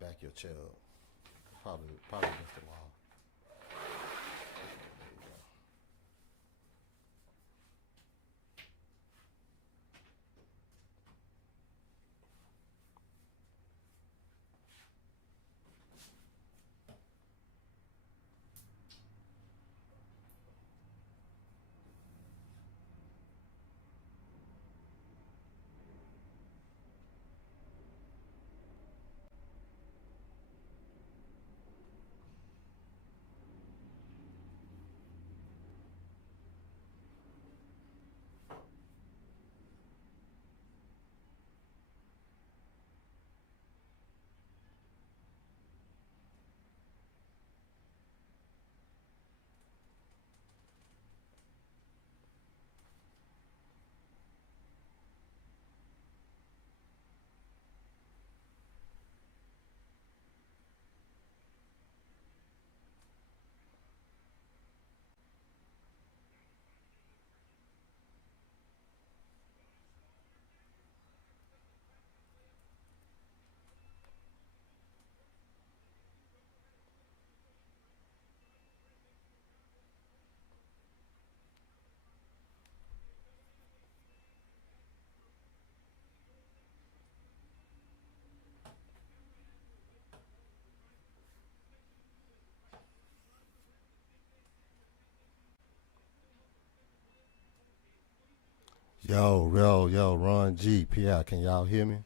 back your chair up. Probably against the wall. There you go. Yo, Ron G, PI, can y'all hear me?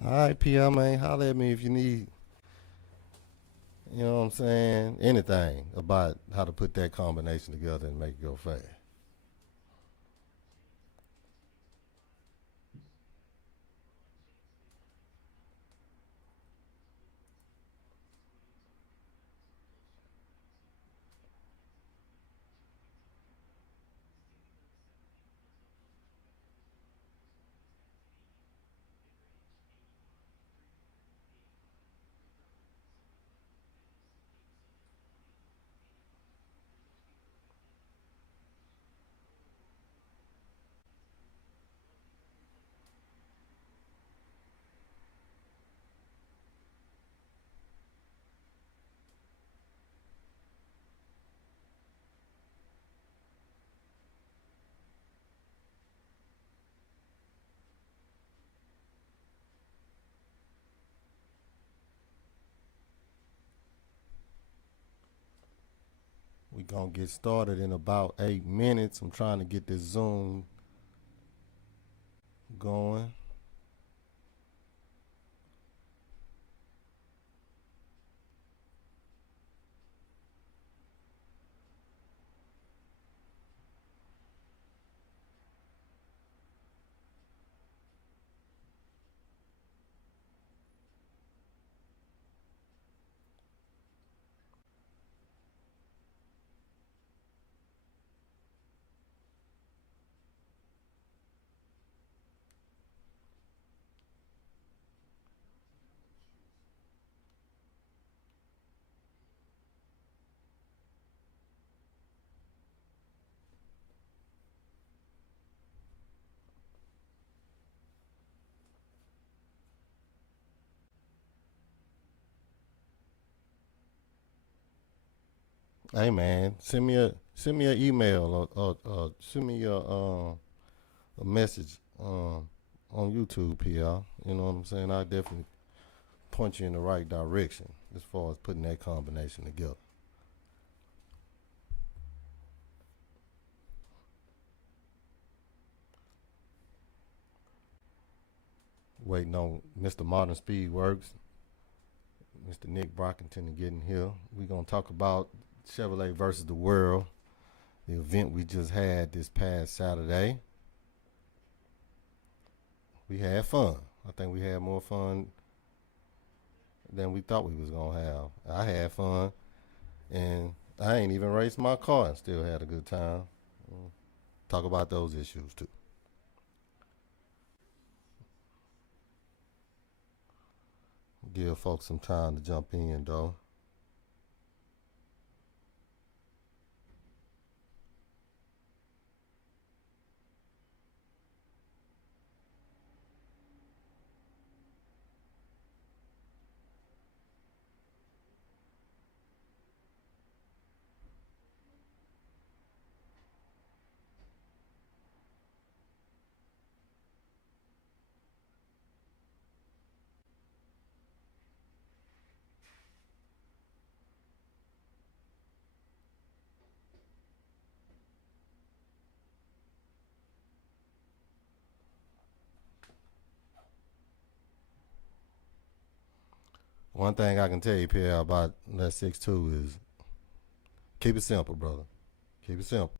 All right, PI, man, holler at me if you need, you know what I'm saying, anything about how to put that combination together and make it go fast. We gonna get started in about 8 minutes. I'm trying to get this Zoom going. Hey man, send me an email or send me a message on YouTube, PR. You know what I'm saying? I definitely point you in the right direction as far as putting that combination together. Waiting on Mr. Modern Speed Works, Mr. Nick Brockington to get in here. We're gonna talk about Chevrolet versus the World, the event we just had this past Saturday. We had fun. I think we had more fun than we thought we was gonna have. I had fun, and I ain't even raced my car and still had a good time. Mm. Talk about those issues too. Give folks some time to jump in though. One thing I can tell you, Pierre, about that 6'2" is keep it simple, brother. Keep it simple.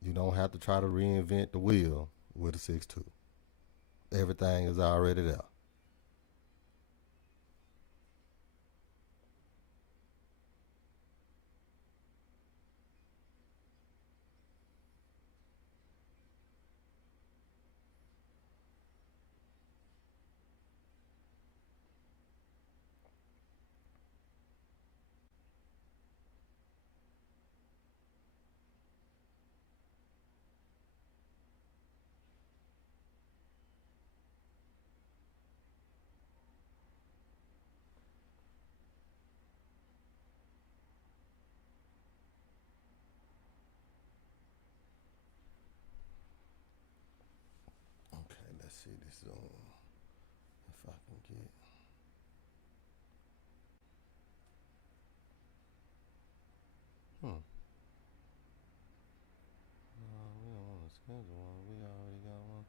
You don't have to try to reinvent the wheel with a 6'2". Everything is already there. Okay, let's see this Zoom. If I can get. Hmm. We don't want to schedule one. We already got one.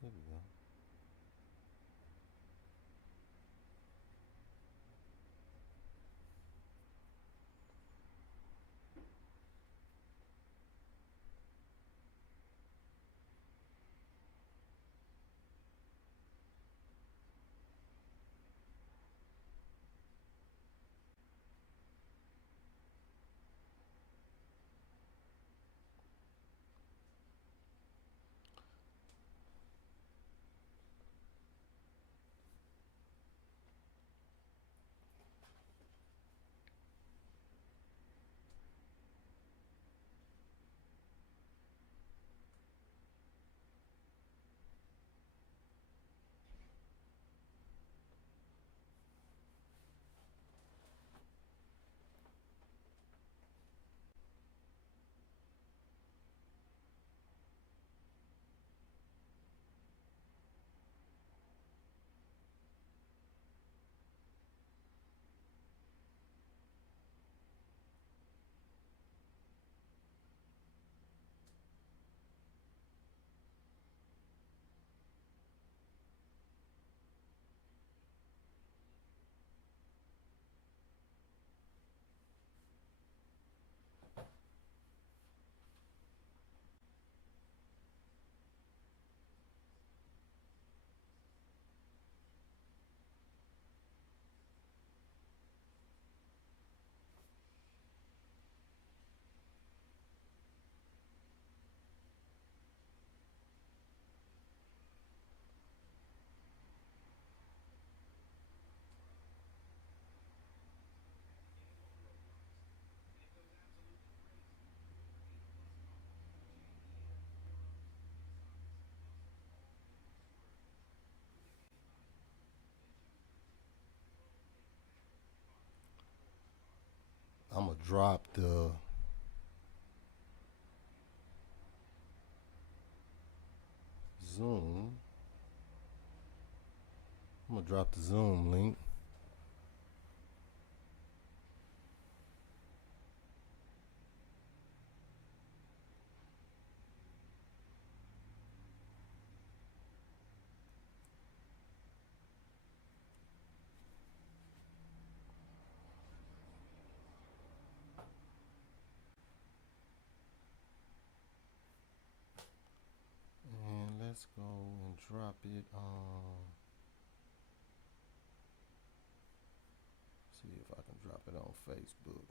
Here we go. I'm gonna drop the Zoom. I'm gonna drop the Zoom link. And let's go and drop it on See if I can drop it on Facebook.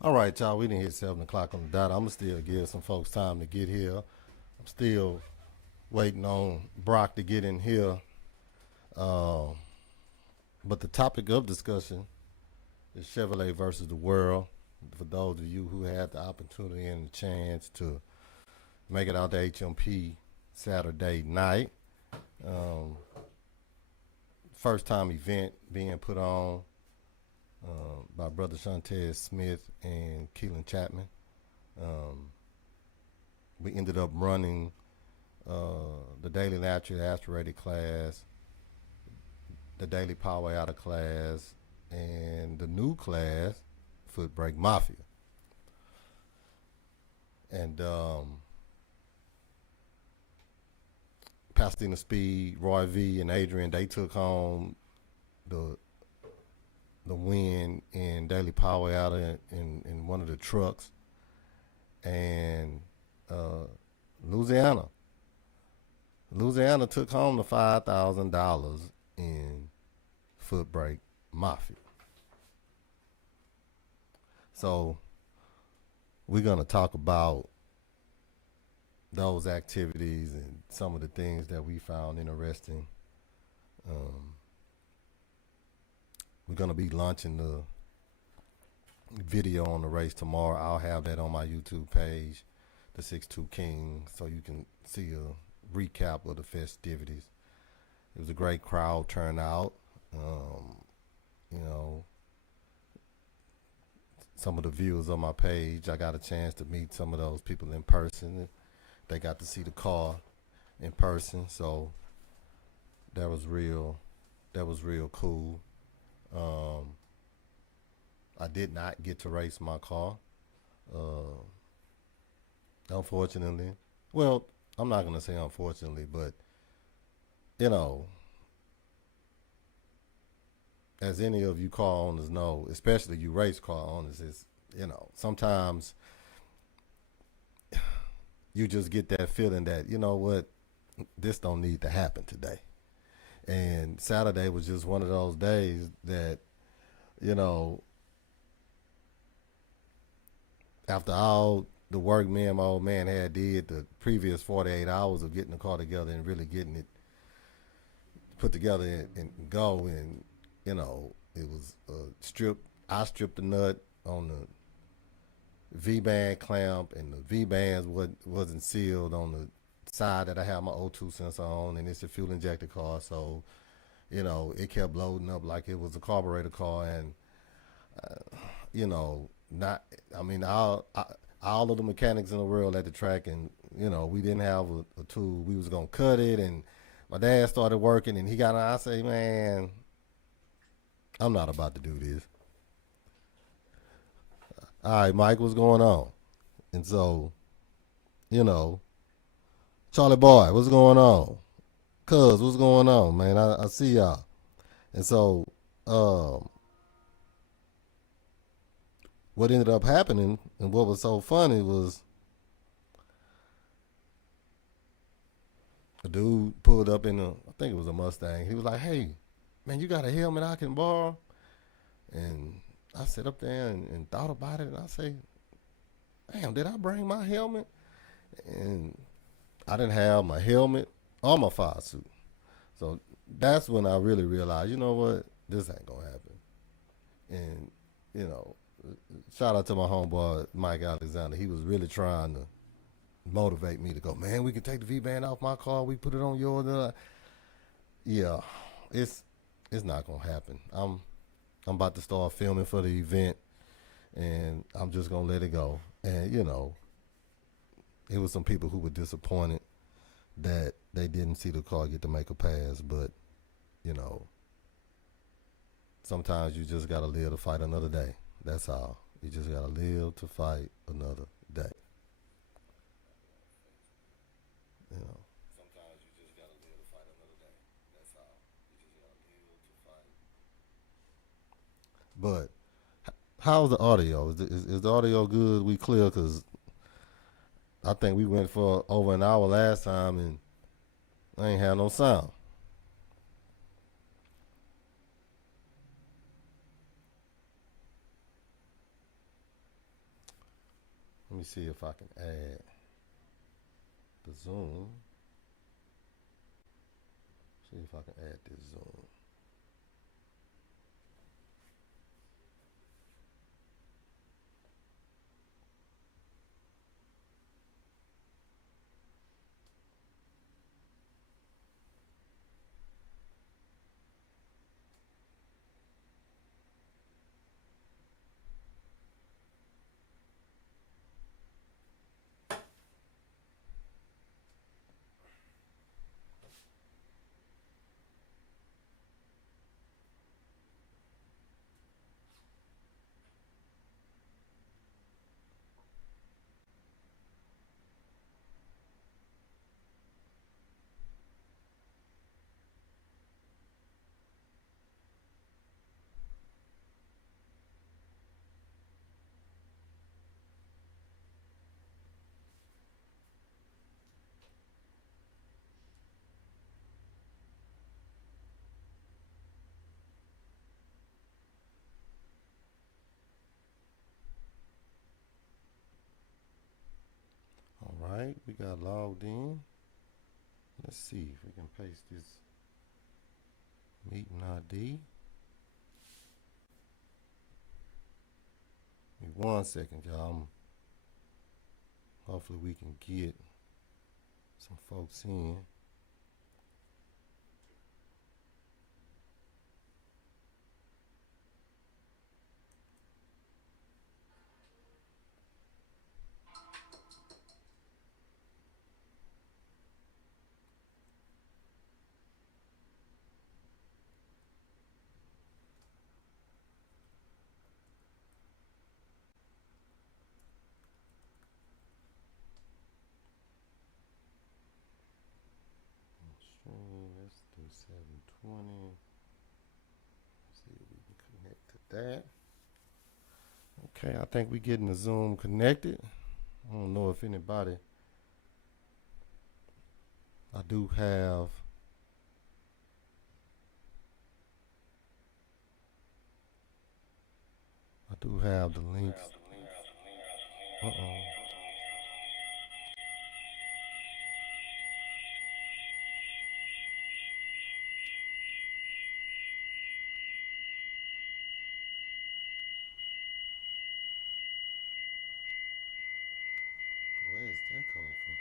All right, y'all. We didn't hit 7 o'clock on the dot. I'm gonna still give some folks time to get here. I'm still waiting on Brock to get in here. Uh, but the topic of discussion is Chevrolet versus the world. For those of you who had the opportunity and the chance to make it out to HMP Saturday night, first time event being put on by Brother Shantez Smith and Keelan Chapman. We ended up running the daily naturally aspirated class, the daily power out of class, and the new class, Footbrake Mafia. And Pasadena Speed, Roy V, and Adrian, they took home the win in daily power out in one of the trucks. And Louisiana took home the $5,000 in Footbrake Mafia. So we're going to talk about those activities and some of the things that we found interesting. We're going to be launching the video on the race tomorrow. I'll have that on my YouTube page, the 6'2 King, so you can see a recap of the festivities. It was a great crowd turnout. You know, some of the viewers on my page, I got a chance to meet some of those people in person. They got to see the car in person, so that was real cool. I did not get to race my car, unfortunately. Well, I'm not gonna say unfortunately, but you know, as any of you car owners know, especially you race car owners, is, you know, sometimes you just get that feeling that, you know what, this don't need to happen today. And Saturday was just one of those days that, you know, after all the work me and my old man had did the previous 48 hours of getting the car together and really getting it put together and go, and, you know, it was I stripped the nut on the V-band clamp, and the V-bands wasn't sealed on the side that I had my O2 sensor on, and it's a fuel injected car, so, you know, it kept loading up like it was a carburetor car. And you know, all of the mechanics in the world at the track, and, you know, we didn't have a tool. We was gonna cut it, and my dad started working, and he got on. I say, man, I'm not about to do this. All right, Mike, what's going on? And so, you know, Charlie Boy, what's going on? Cuz, what's going on, man? I see y'all. And so, what ended up happening and what was so funny was a dude pulled up in I think it was a Mustang. He was like, hey, man, you got a helmet I can borrow? And I sat up there and thought about it, and I say, damn, did I bring my helmet? And I didn't have my helmet or my fire suit. So that's when I really realized, you know what, this ain't gonna happen. And, you know, shout out to my homeboy Mike Alexander. He was really trying to motivate me to go, man, we can take the V-band off my car, we put it on yours. Yeah, it's not gonna happen. I'm about to start filming for the event, and I'm just gonna let it go. And it was some people who were disappointed that they didn't see the car get to make a pass. But you know, sometimes you just gotta live to fight another day. That's all. You just gotta live to fight another day. You know. Sometimes you just gotta live to fight another day. That's all. You just gotta live to fight. But how's the audio? Is the audio good? We clear? Cause I think we went for over an hour last time and I ain't had no sound. Let me see if I can add the Zoom. See if I can add this Zoom. All right, we got logged in. Let's see if we can paste this meeting ID. Give me 1 second, y'all. Hopefully we can get some folks in. Let's do 720. Let's see if we can connect to that. Okay, I think we're getting the Zoom connected. I don't know if anybody. I do have. I do have the links. Uh-oh. Where is that coming from?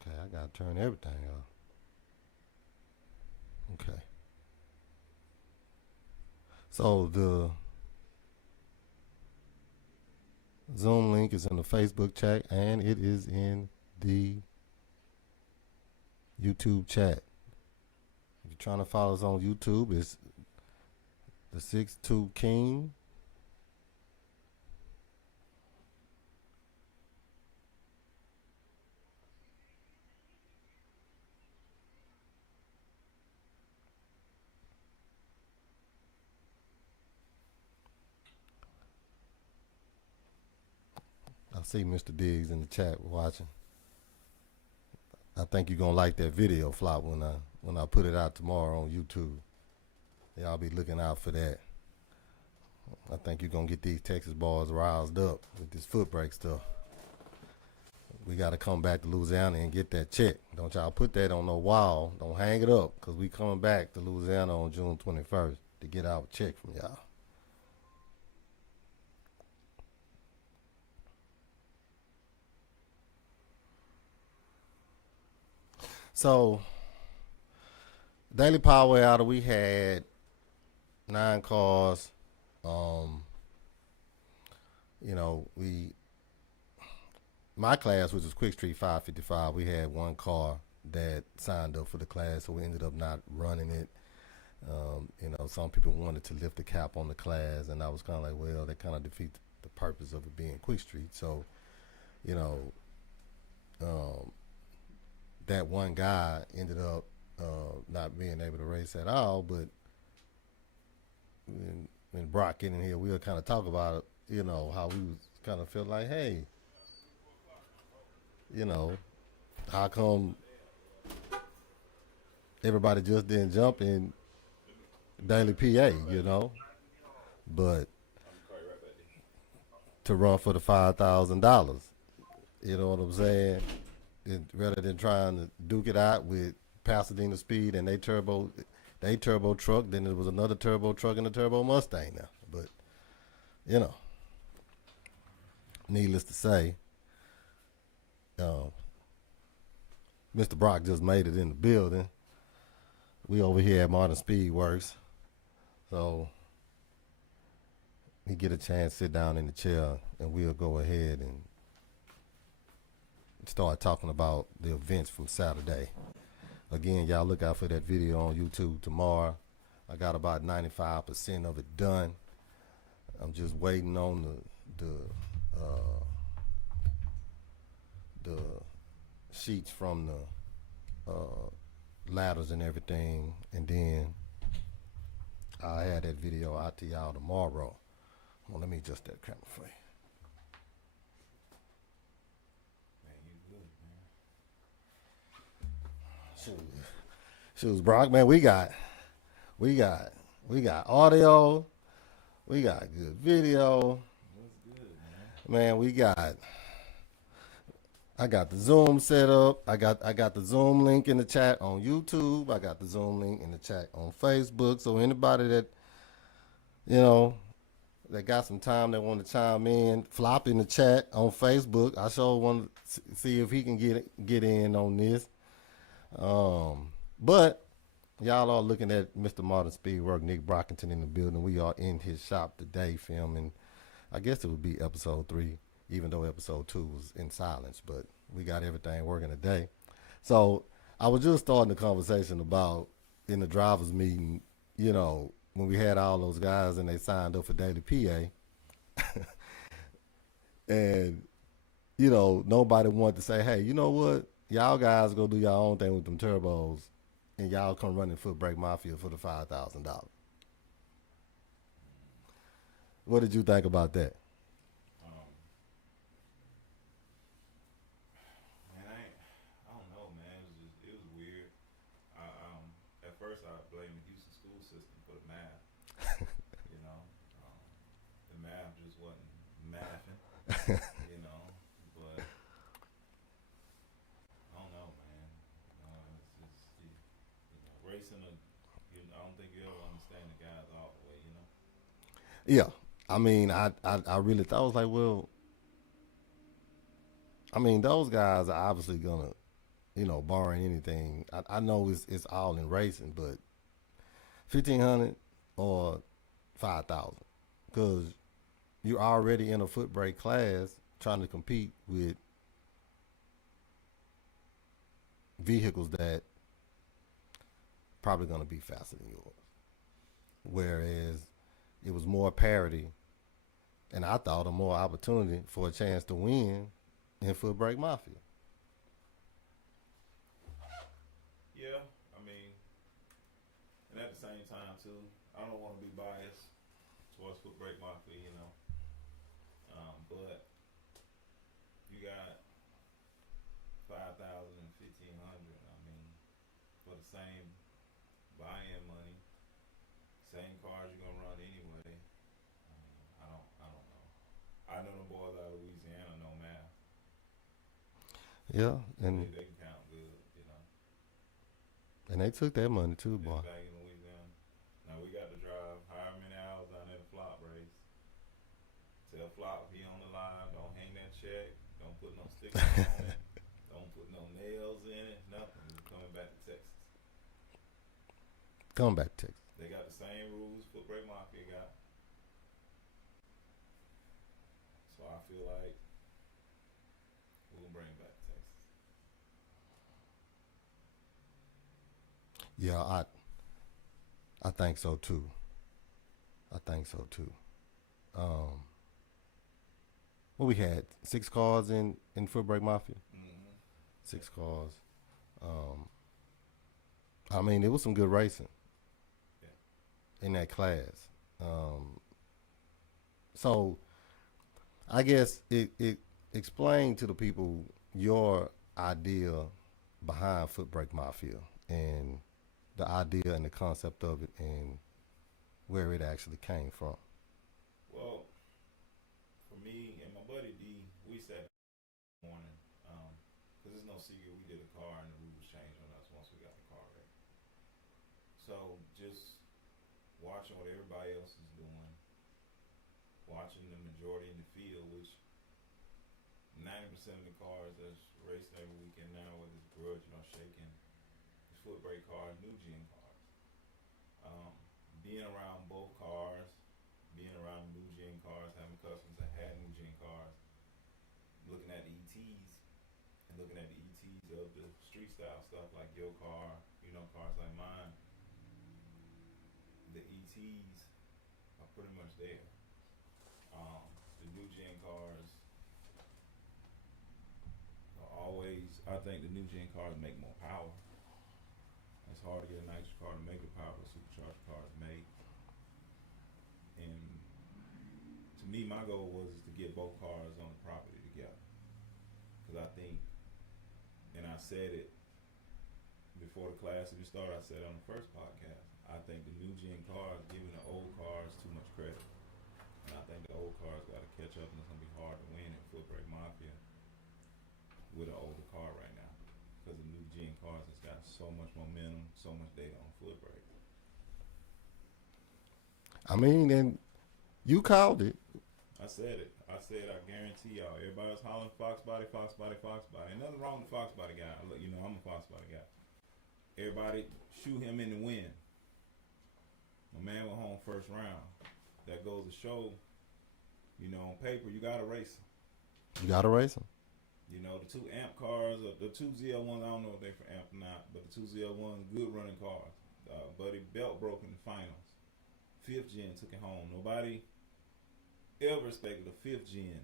Okay, I gotta turn everything off. Okay. So the Zoom link is in the Facebook chat and it is in the YouTube chat. If you're trying to follow us on YouTube, it's the 6'2 King. I see Mr. Diggs in the chat watching. I think you're gonna like that video flop when I put it out tomorrow on YouTube. Y'all be looking out for that. I think you're gonna get these Texas boys roused up with this Footbrake stuff. We gotta come back to Louisiana and get that check. Don't y'all put that on no wall. Don't hang it up, cause we coming back to Louisiana on June 21st to get our check from y'all. So daily power hour, we had 9 cars. Um, we my class, which was Quick Street 555, we had one car that signed up for the class, so we ended up not running it. Some people wanted to lift the cap on the class, and I was kind of like, well, that kind of defeats the purpose of it being Quick Street. So, you know, um, that one guy ended up not being able to race at all. But when Brock get in here, we'll kind of talk about it, how we was kind of feel like, hey, you know, how come everybody just didn't jump in daily PA, but to run for the $5,000, you know what I'm saying? Rather than trying to duke it out with Pasadena Speed and they turbo truck, then there was another turbo truck and a turbo Mustang now. But you know, needless to say, uh, Mr. Brock just made it in the building. We over here at Modern Speed Works, so he get a chance to sit down in the chair, and we'll go ahead and start talking about the events from Saturday. Again, y'all look out for that video on YouTube tomorrow. I got about 95% of it done. I'm just waiting on the sheets from the ladders and everything, and then I'll have that video out to y'all tomorrow. Well, let me adjust that camera for you. Shoes, Brock, man, we got audio, we got good video. Man, I got the Zoom set up. I got the Zoom link in the chat on YouTube. I got the Zoom link in the chat on Facebook. So anybody that that got some time that want to chime in, flop in the chat on Facebook. I sure want to see if he can get in on this. But y'all are looking at Mr. Modern Speedwork, Nick Brockington in the building. We are in his shop today filming. I guess it would be episode 3, even though episode 2 was in silence, but we got everything working today. So I was just starting the conversation about in the drivers meeting, when we had all those guys and they signed up for daily PA and, nobody wanted to say, hey, you know what? Y'all guys go do y'all own thing with them turbos and y'all come running Footbrake Mafia for the $5,000. What did you think about that? I don't know, man. It was weird. At first I blamed the Houston school system for the math. The math just wasn't mathing. But I don't know, man. It's just racing. I don't think you ever understand the guys all the way. Yeah. I mean, I really thought, I was like, well, I mean, those guys are obviously gonna, barring anything. I know it's all in racing, but 1,500 or 5,000, because you're already in a foot brake class trying to compete with vehicles that probably gonna be faster than yours. Whereas it was more parity, and I thought a more opportunity for a chance to win in Footbrake Mafia. Yeah, I mean, and at the same time too, I don't want to be biased towards Footbrake Mafia, but you got 5,000 and 1,500. I mean, for the same buy-in money, same cars you're gonna run anyway. I don't know. I know the boys out of Louisiana know math. Yeah, and They can count good, and they took that money too, boy. Back in Louisiana. Now we got to drive however many hours down at the flop race. Tell Flop he on the line. Don't hang that check. Don't put no stickers on it. Don't put no nails in it. Nothing. We're coming Come back to Texas. They got the same rules Footbrake Mafia got. So I feel like we're gonna bring it back to Texas. Yeah, I think so too. I think so too. Well, we had 6 cars in Footbrake Mafia. Mm-hmm. 6 cars. I mean, it was some good racing in that class. So I guess it explained to the people your idea behind Footbrake Mafia and the idea and the concept of it and where it actually came from. Well, for me and my buddy D, we sat this morning, because there's no secret we did a car and the rules changed on us once we got the car ready. So just watching what everybody else is doing, watching the majority in the field, which 90% of the cars that's racing every weekend now, whether it's grudging or shaking, is foot brake cars, new gen cars. Being around both cars, being around new gen cars, having customers that had new gen cars, looking at the ETs and looking at the ETs of the street style stuff like your car, cars like mine, the ETs are pretty much there. The new gen cars are always, I think the new gen cars make more power. It's hard to get a nitrous car to make the power that supercharged cars make. And to me, my goal was to get both cars on the property together. Because I think, and I said it before the class even started, I said it on the first podcast, I think the new gen cars giving the old cars too much credit. And I think the old cars got to catch up and it's going to be hard to win in Footbrake Mafia with an older car right now. Because the new gen cars has got so much momentum, so much data on foot brake. I mean, and you called it. I said it. I guarantee y'all. Everybody was hollering Fox body, Fox body, Fox body. Ain't nothing wrong with the Fox body guy. I'm a Fox body guy. Everybody shoot him in the wind. My man went home first round. That goes to show, on paper, you got to race him. You got to race him. The 2 amp cars, the 2 ZL1s, I don't know if they're for amp or not, but the 2 ZL1s, good running cars. Buddy belt broke in the finals. 5th gen took it home. Nobody ever expected a 5th gen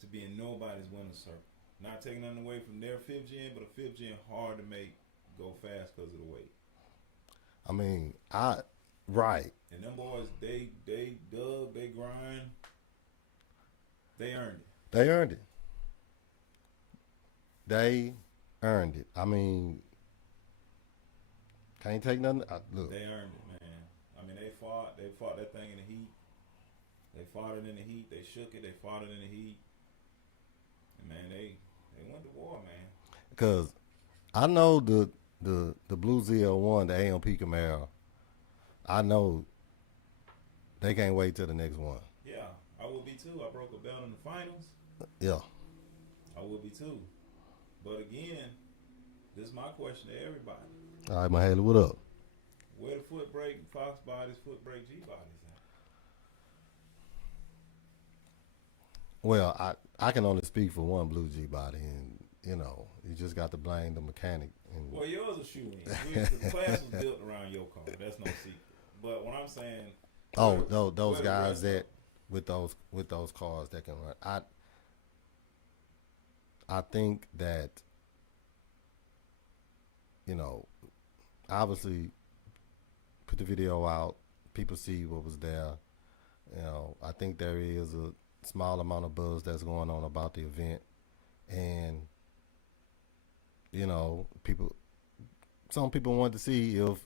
to be in nobody's winning circle. Not taking nothing away from their 5th gen, but a 5th gen hard to make go fast because of the weight. I mean, right. And them boys, they dug, they grind, they earned it. They earned it. They earned it. I mean, can't take nothing. Look. They earned it, man. I mean, they fought that thing in the heat. They fought it in the heat. They shook it. They fought it in the heat. And man, they went to war, man. Because I know the Blue ZL1, the AMP Camaro, I know they can't wait till the next one. Yeah, I would be too. I broke a belt in the finals. Yeah. I would be too. But again, this is my question to everybody. All right, Mahaley, what up? Where the foot brake Fox bodies, foot brake G bodies at? Well, I can only speak for one Blue G body, and you just got to blame the mechanic. And well, yours a shoe in. The class was built around your car. That's no secret. But what I'm saying, those guys that with those cars that can run, I think that obviously put the video out, people see what was there. I think there is a small amount of buzz that's going on about the event, and some people wanted to see if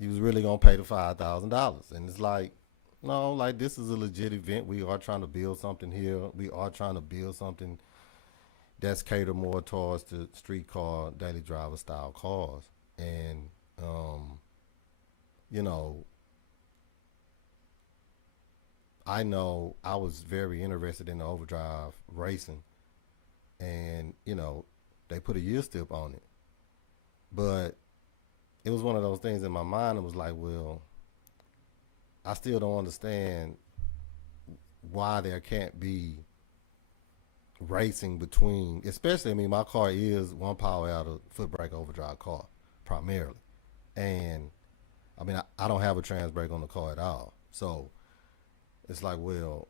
he was really gonna pay the $5,000, and it's like, no, like this is a legit event. We are trying to build something here. We are trying to build something that's catered more towards the street car, daily driver style cars, and I know I was very interested in the overdrive racing, and they put a year stip on it, but it was one of those things in my mind. It was like, well, I still don't understand why there can't be racing between, especially, I mean, my car is one power out of Footbrake overdrive car primarily. And I mean, I don't have a trans brake on the car at all. So it's like, well,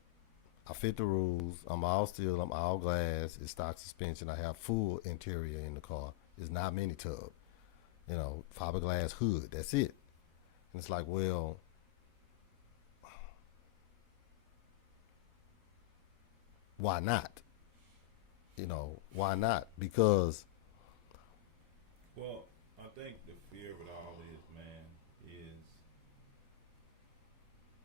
I fit the rules. I'm all steel. I'm all glass. It's stock suspension. I have full interior in the car. It's not mini tub. You know, fiberglass hood. That's it. And it's like, well, why not? You know, why not? Because Well, I think the fear with all this, man, is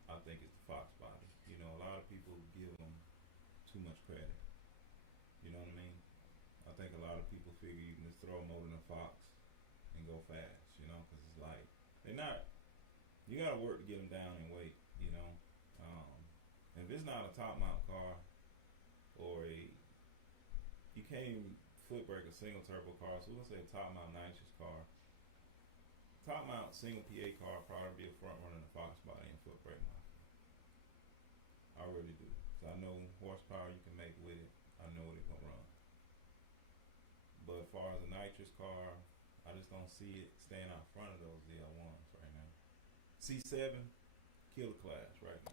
I think it's the Fox body. You know, a lot of people give them too much credit. You know what I mean? I think a lot of people figure you can just throw a motor in a Fox and go fast. You know, because it's like they're not. You gotta work to get them down in weight. You know, if it's not a top mount car or you can't even foot brake a single turbo car. So let's say a top mount nitrous car. Top mount single PA car probably be a front runner in the Fox body and Footbrake Mafia. I really do. So I know horsepower you can make with it. I know it gonna run. But as far as a nitrous car, I just don't see it staying out front of those ZL1s right now. C7, kill the class right now.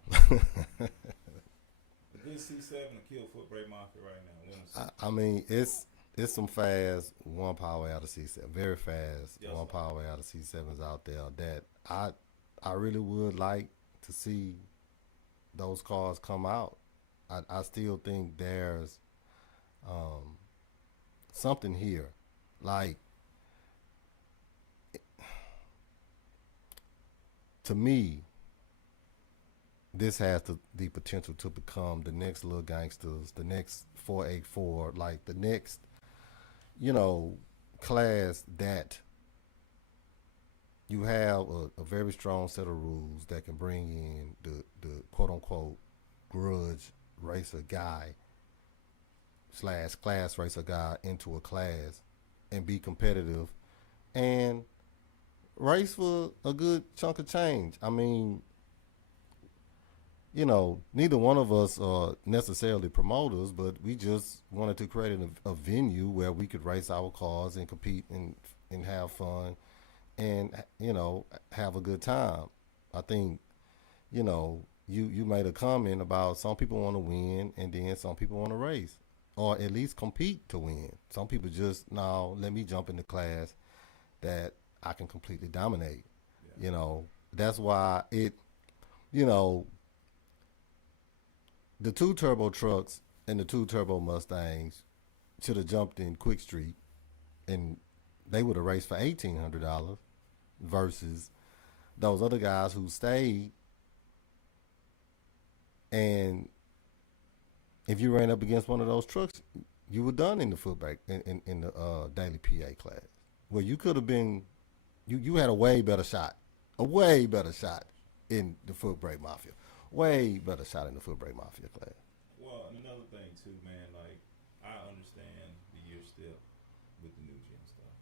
A good C7 will kill Footbrake Mafia right now. I mean, it's some fast one power out of C7, very fast Yes, one sir. power out of C7s out there that I really would like to see those cars come out. I still think there's something here. Like, to me, this has the potential to become the next Little Gangsters, the next 484, like the next, you know, class that you have a very strong set of rules that can bring in the quote unquote grudge racer guy / class racer guy into a class and be competitive and race for a good chunk of change. I mean, you know, neither one of us are necessarily promoters, but we just wanted to create a venue where we could race our cars and compete and have fun and, you know, have a good time. I think, you know, you made a comment about some people want to win and then some people want to race or at least compete to win. Some people just, no, let me jump in the class that I can completely dominate. Yeah. You know, that's why you know, the two turbo trucks and the two turbo Mustangs should have jumped in Quick Street and they would have raced for $1,800 versus those other guys who stayed. And if you ran up against one of those trucks, you were done in the Footbrake in the daily PA class, where you could have been. You had a way better shot in the Footbrake Mafia, way better shot in the Footbrake Mafia class. Well, and another thing too, man. Like I understand the year step with the new gen stuff.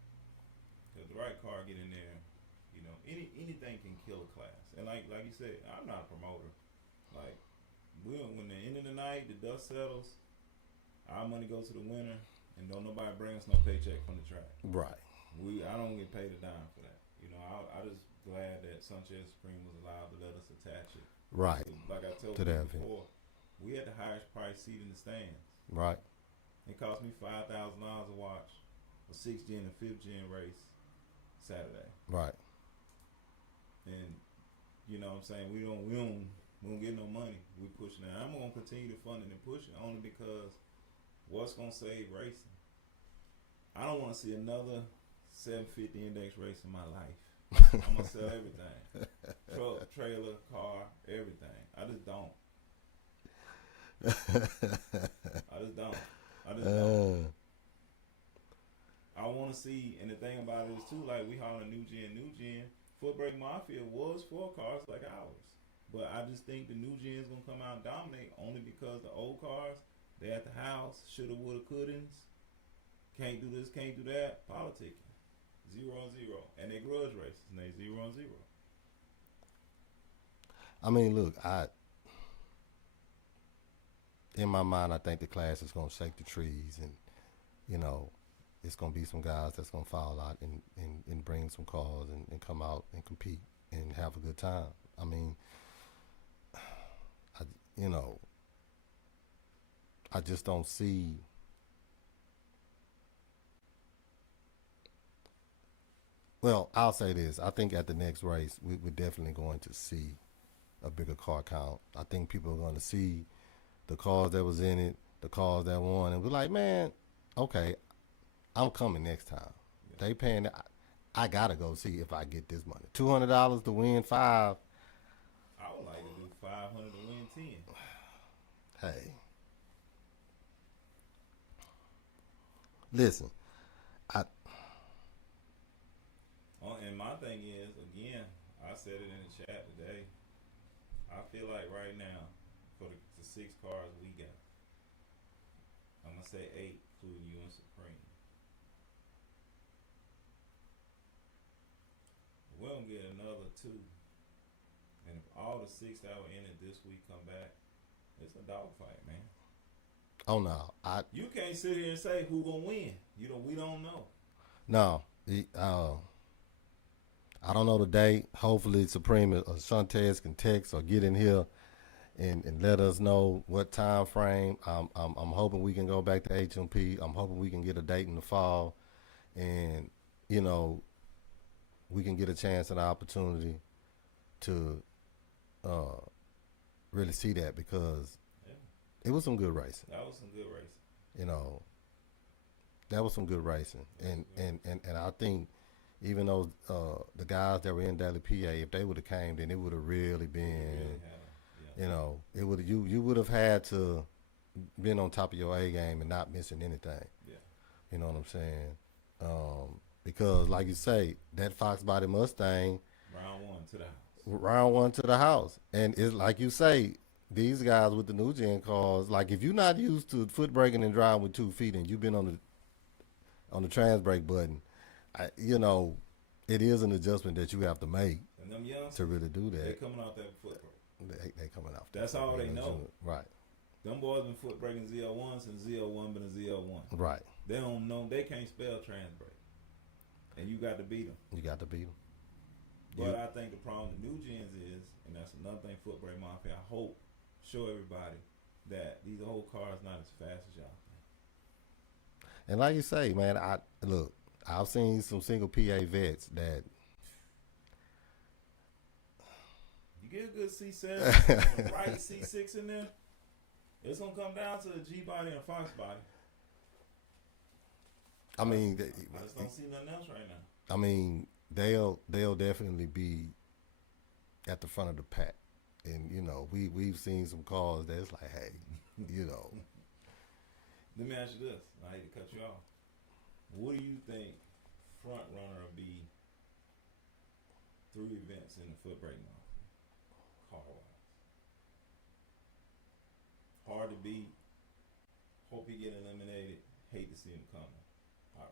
If the right car get in there, you know, anything can kill a class. And like you said, I'm not a promoter. Like when the end of the night, the dust settles, our money goes to the winner, and don't nobody bring us no paycheck from the track. Right. I don't get paid a dime for that. You know, I just glad that Sanchez Supreme was allowed to let us attach it. Right. Like I told To you that before, we had the highest price seat in the stands. Right. It cost me $5,000 to watch a 6th gen and 5th gen race Saturday. Right. And you know what I'm saying, we don't get no money. We pushing it. I'm gonna continue to fund it and push it only because what's gonna save racing? I don't want to see another 750 index race in my life. I'm gonna sell everything. Truck, trailer, car, everything. I just don't. I want to see, and the thing about it is too, like we hauling new gen. Footbrake Mafia was 4 cars like ours, but I just think the new gen's gonna come out and dominate only because the old cars they at the house shoulda, woulda, couldn'ts, can't do this, can't do that, politicking, 0-0, and they grudge races, and they 0-0. I mean, look, in my mind, I think the class is gonna shake the trees, and you know, it's gonna be some guys that's gonna fall out and bring some cars and come out and compete and have a good time. I mean, you know, I just don't see. Well, I'll say this. I think at the next race, we're definitely going to see a bigger car count. I think people are going to see the cars that was in it, the cars that won, and be like, man, okay, I'm coming next time. Yeah. They paying. I gotta go see if I get this money. $200 to win 5. I would like to do 500 to win 10. Hey, listen, And my thing is, again, I said it in the chat today. I feel like right now, for the 6 cars we got, I'm gonna say 8, including you and Supreme. We're gonna get another 2, and if all the 6 that were in it this week come back, it's a dogfight, man. oh no, You can't sit here and say who gonna win. We don't know. no. I don't know the date. Hopefully, Supreme or Shantez can text or get in here and let us know what time frame. I'm hoping we can go back to HMP. I'm hoping we can get a date in the fall, and you know, we can get a chance and an opportunity to really see that, because it was some good racing. That was some good racing. You know, that was some good racing, and I think even though the guys that were in Daily PA, if they would have came, then it would have really been, you know, it would you would have had to been on top of your A game and not missing anything. Yeah. You know what I'm saying? Because like you say, that Fox Body Mustang, round 1 to the house. round 1 to the house, and it's like you say, these guys with the new gen cars, like if you're not used to foot braking and driving with 2 feet, and you've been on the trans brake button, you know, it is an adjustment that you have to make And them youngsters, to really do they that. coming out that foot brake. They coming out. That's all they know. Right. Them boys been foot braking ZL1 since ZL1 been a ZL1. Right. They don't know. They can't spell trans brake. And you got to beat them. You got to beat them. But I think the problem with new gens is, and that's another thing Footbrake Mafia, I hope, show everybody that these old cars not as fast as y'all think. And like you say, man, I've seen some single PA vets that You get a good C7, and a right C6 in there, it's going to come down to a G body and a Fox body. I mean, I just don't see nothing else right now. I mean, they'll definitely be at the front of the pack, and you know, we've seen some cars that's like, hey, you know. Let me ask you this. I hate to cut you off. What do you think front runner will be through events in the Footbrake Mafia, car wise? Hard to beat. Hope he get eliminated. Hate to see him coming. Hot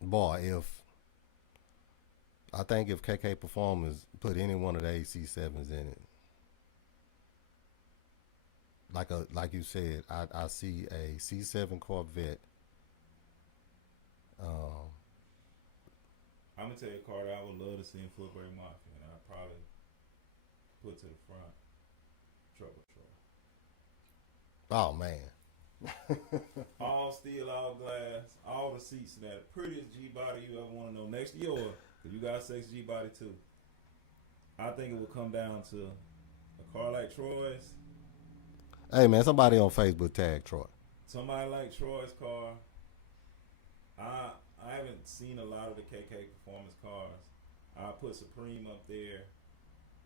rod. Boy, I think if KK Performers put any one of the AC7s in it, like you said, I see a C7 Corvette. I'm gonna tell you, Carter, I would love to see him Footbrake Mafia, and I'd probably put to the front Trouble Troy. Oh man. All steel, all glass, all the seats in that. Prettiest G body you ever want to know. Next to yours, because you got 6 G body too. I think it will come down to a car like Troy's. Hey man, somebody on Facebook tag Troy. Somebody like Troy's car. I haven't seen a lot of the KK Performance cars. I'll put Supreme up there,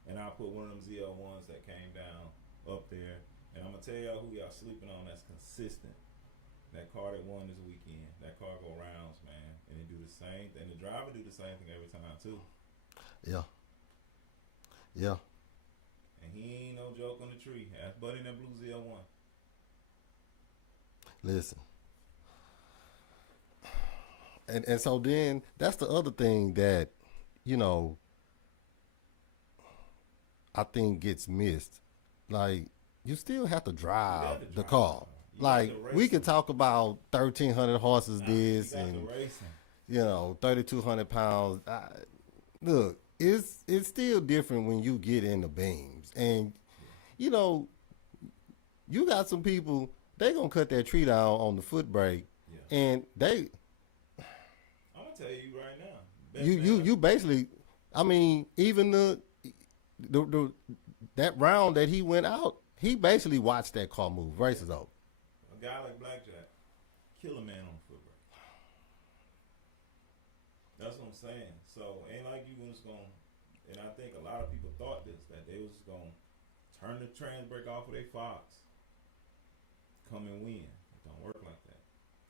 and I'll put one of them ZL1s that came down up there. And I'm going to tell y'all who y'all sleeping on that's consistent. That car that won this weekend. That car go rounds, man. And they do the same thing. The driver do the same thing every time, too. Yeah. Yeah. And he ain't no joke on the tree. That's Buddy in that blue ZL1. Listen, and so then that's the other thing that, you know, I think gets missed. Like, you still have to You drive got to the drive the car. car. You got Like, to we race could them. talk about 1,300 horses Nah, this you got to and, race them. 3,200 pounds. Look, it's still different when you get in the beams. And, you know, you got some people, they going to cut that tree down on the foot brake. Yeah. And they, I'm gonna tell you right now. Best you basically, I mean, even the that round that he went out, he basically watched that car move. Races over. a guy like Blackjack, kill a man on foot brake. That's what I'm saying. So ain't like you was gonna. And I think a lot of people thought this, that they was gonna turn the trans brake off of their Fox, come and win. It don't work like that.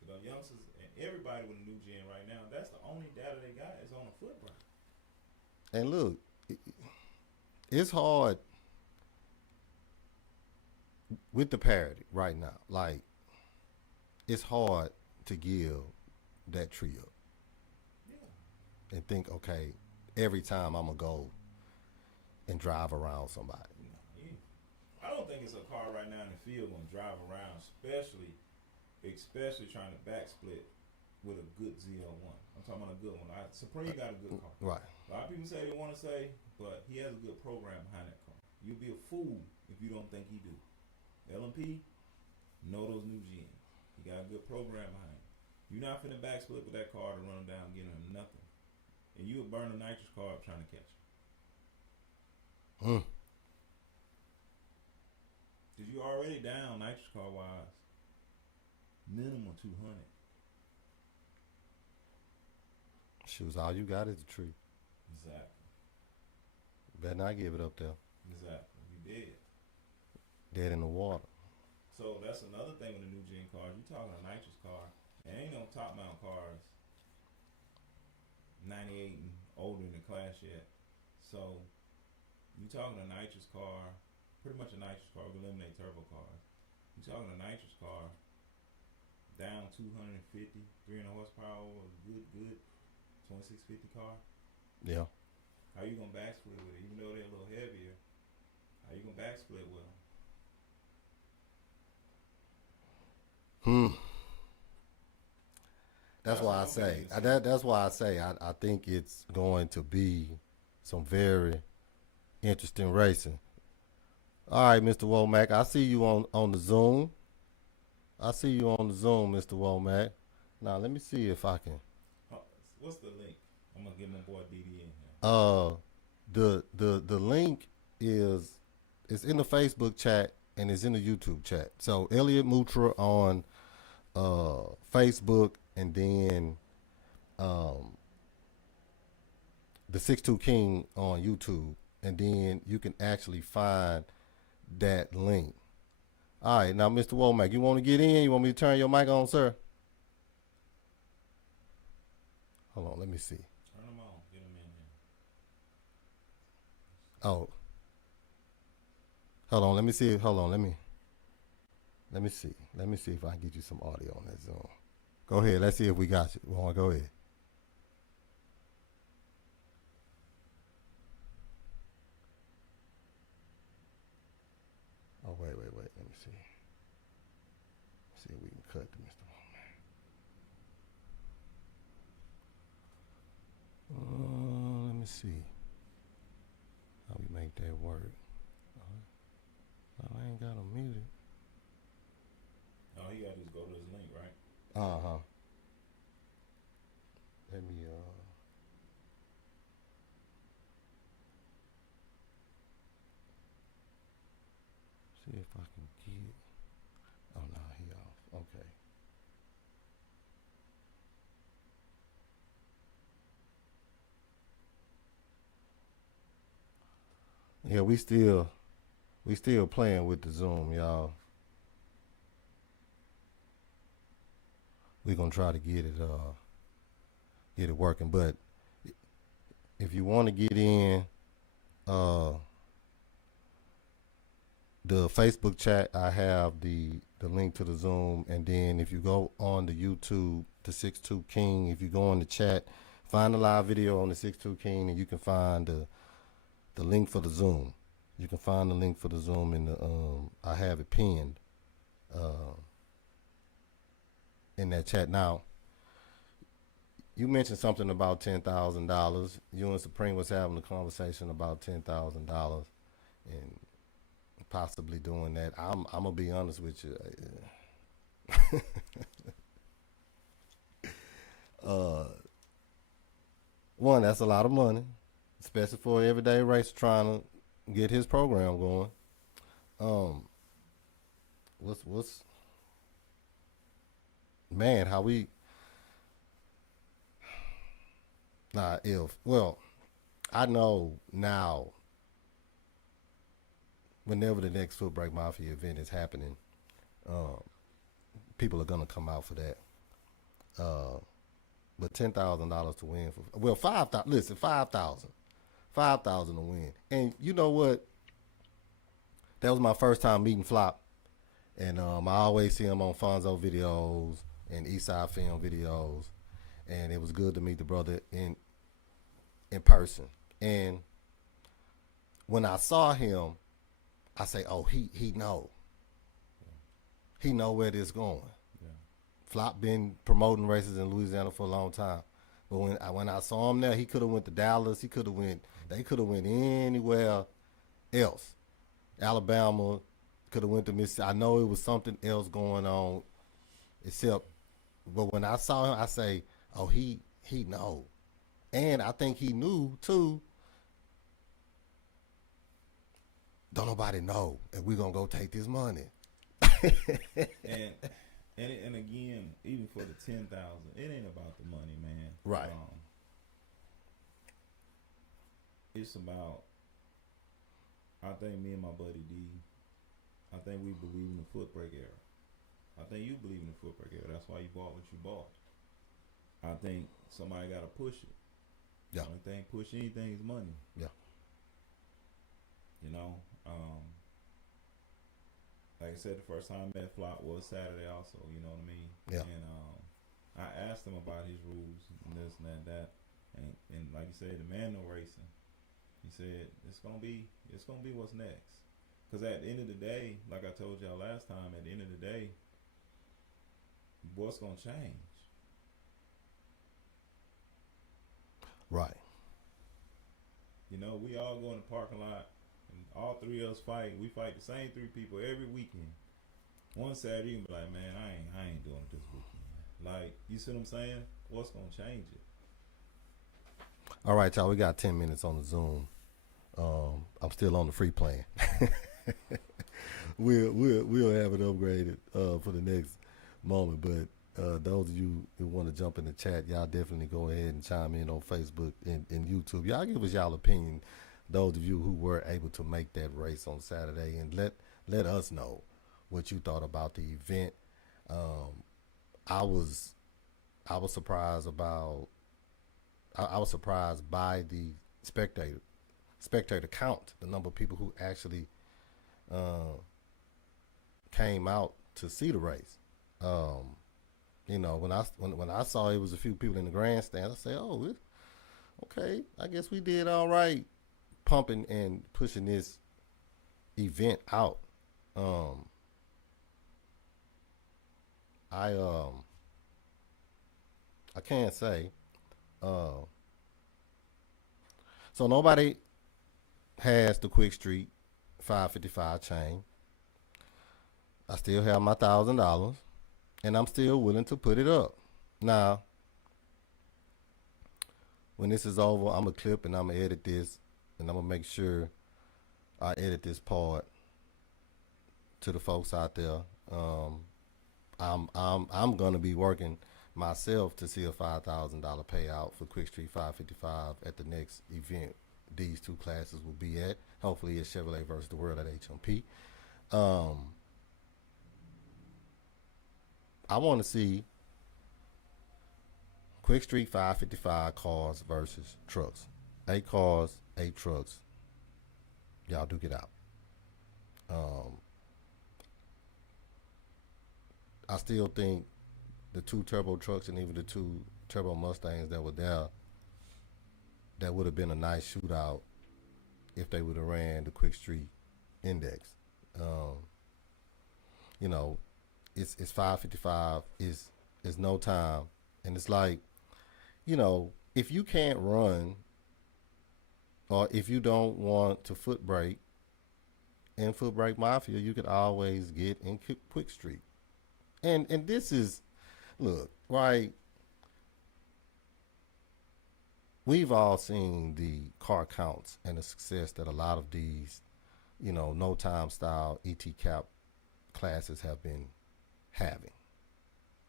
The youngsters and everybody with a new gen right now, that's the only data they got is on a foot brake. And look, it's hard with the parity right now. Like, it's hard to give that tree up Yeah. and think, okay, every time I'm gonna go and drive around somebody. I don't think it's a car right now in the field gonna drive around, especially trying to back split with a good ZL1. I'm talking about a good one. Supreme got a good car. Right. A lot of people say they want to say, but he has a good program behind that car. You'll be a fool if you don't think he do. LMP, know those new gens. He got a good program behind him. You're not finna back split with that car to run him down, get him nothing. And you would burn a nitrous car up trying to catch him. Cause you already down nitrous car wise, minimum 200. Shoes, all you got is a tree. Exactly. Better not give it up there. Exactly. You did. Dead in the water. So that's another thing with the new gen cars. You talking a nitrous car, and ain't no top mount cars 98 and older in the class yet. So you talking a nitrous car, pretty much a nitrous car, we eliminate turbo cars. You talking a nitrous car down 250, 300 horsepower, good 2650 car. Yeah. How you gonna back split with it? Even though they're a little heavier, how you gonna back split with them? That's why I say that's why I say I think it's going to be some very interesting racing. All right, Mr. Womack, I see you on the Zoom. I see you on the Zoom, Mr. Womack. Now let me see if I can. What's the link? I'm gonna get my boy DD in here. The link is it's in the Facebook chat and it's in the YouTube chat. So Elliot Mutra on Facebook, and then the 6'2" King on YouTube, and then you can actually find that link. All right, now Mr. Womack, you want to get in? You want me to turn your mic on, sir? Hold on, let me see. Turn them on. Get them in here. Oh, hold on, let me see. Hold on, let me see. Let me see if I can get you some audio on that Zoom. Go ahead. Let's see if we got you. Well, go ahead. Oh, wait. Let me see. See if we can cut to Mr. Womack. Let me see how we make that work. I ain't got him muted. Oh, you gotta just go to his link, right? Uh-huh. Let me see if I can get. Oh no, he off. Okay. Yeah, we still playing with the Zoom, y'all. We're gonna try to get it working. But if you want to get in, the Facebook chat, I have the link to the Zoom, and then if you go on the YouTube, the 62 King, if you go on the chat, find the live video on the 62 King, and you can find the link for the Zoom. You can find the link for the Zoom in the I have it pinned in that chat. Now, you mentioned something about $10,000. You and Supreme was having a conversation about $10,000 and possibly doing that. I'm gonna be honest with you. One, that's a lot of money, especially for an everyday racer trying to get his program going. Um, what's man? How we if well, I know now. Whenever the next Footbrake Mafia event is happening, um, people are gonna come out for that. Uh, but $10,000 to win for 5,000. Listen, 5,000 to win. And you know what? That was my first time meeting Flop, and I always see him on Fonzo videos and Eastside Film videos, and it was good to meet the brother in person. And when I saw him, I say, oh, he know where this going. Yeah. Flop been promoting races in Louisiana for a long time, but when I saw him there, he could have went to Dallas. They could have went anywhere else. Alabama, could have went to Mississippi. I know it was something else going on, but when I saw him, I say, oh, he know, and I think he knew too. Don't nobody know, and we gonna go take this money. and again, even for the 10,000, it ain't about the money, man. Right. It's about. I think me and my buddy D. I think we believe in the Footbrake era. I think you believe in the Footbrake era. That's why you bought what you bought. I think somebody got to push it. Yeah. The only thing push anything is money. Yeah. You know, like I said, the first time I met Flop was Saturday also, you know what I mean? Yeah. And I asked him about his rules and this and that. And like you said, the man no racing. He said, it's gonna be what's next. Because at the end of the day, like I told y'all last time, at the end of the day, what's gonna change? Right. You know, we all go in the parking lot, and all three of us fight. We fight the same three people every weekend. One Saturday, you can be like, man, I ain't doing it this weekend. Like, you see what I'm saying? What's gonna change it? All right, y'all. We got 10 minutes on the Zoom. I'm still on the free plan. we'll have it upgraded for the next moment. But those of you who want to jump in the chat, y'all definitely go ahead and chime in on Facebook and YouTube. Y'all give us y'all opinion. Those of you who were able to make that race on Saturday, and let us know what you thought about the event. I was surprised about. I was surprised by the spectator count, the number of people who actually came out to see the race. You know, when I saw it was a few people in the grandstand, I said, "Oh, okay, I guess we did all right, pumping and pushing this event out." I can't say. So nobody has the Quick Street 555 chain. I still have my $1,000, and I'm still willing to put it up. Now, when this is over, I'm gonna clip and I'm gonna edit this, and I'm gonna make sure I edit this part to the folks out there. I'm gonna be working myself to see a $5,000 payout for Quick Street 555 at the next event these two classes will be at. Hopefully it's Chevrolet versus the World at HMP. I want to see Quick Street 555 cars versus trucks. 8 cars, 8 trucks. Y'all duke it out. Um, I still think the two turbo trucks and even the two turbo Mustangs that were there, that would have been a nice shootout if they would have ran the Quick Street Index. Um, you know, it's 5:55. It's no time, and it's like, if you can't run or if you don't want to foot brake in Footbrake Mafia, you could always get in Quick Street. And this is, look, right. We've all seen the car counts and the success that a lot of these, no time style ET cap classes have been having.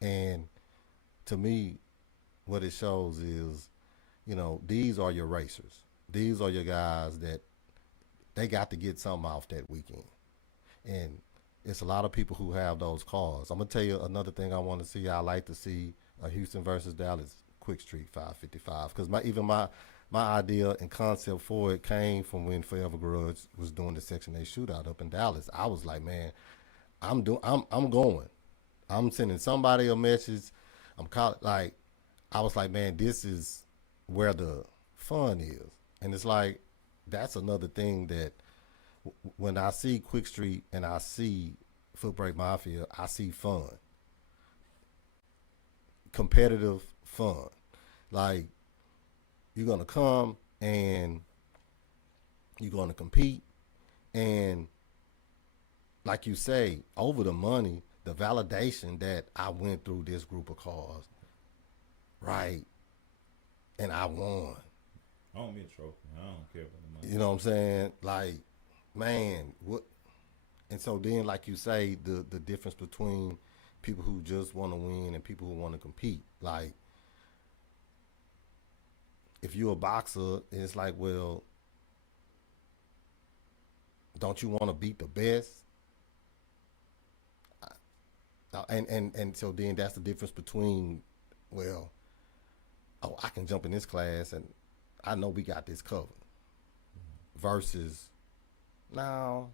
And to me, what it shows is, these are your racers. These are your guys that they got to get something off that weekend. And it's a lot of people who have those cars. I'm gonna tell you another thing I want to see. I like to see a Houston versus Dallas Quick Street 5:55 because my idea and concept for it came from when Forever Grudge was doing the Section 8 shootout up in Dallas. I was like, man, I'm going. I'm sending somebody a message. I was like, man, this is where the fun is. And it's like, that's another thing that when I see Quick Street and I see Footbrake Mafia, I see fun, competitive fun. Like, you're gonna come and you're gonna compete, and like you say, over the money, the validation that I went through this group of cars, right, and I won. I don't mean a trophy. I don't care about the money. You know what I'm saying? Like, man, what? And so then, like you say, the difference between people who just want to win and people who want to compete. Like, if you're a boxer, it's like, well, don't you want to beat the best? And so then that's the difference between, well, oh, I can jump in this class and I know we got this covered. Versus, now,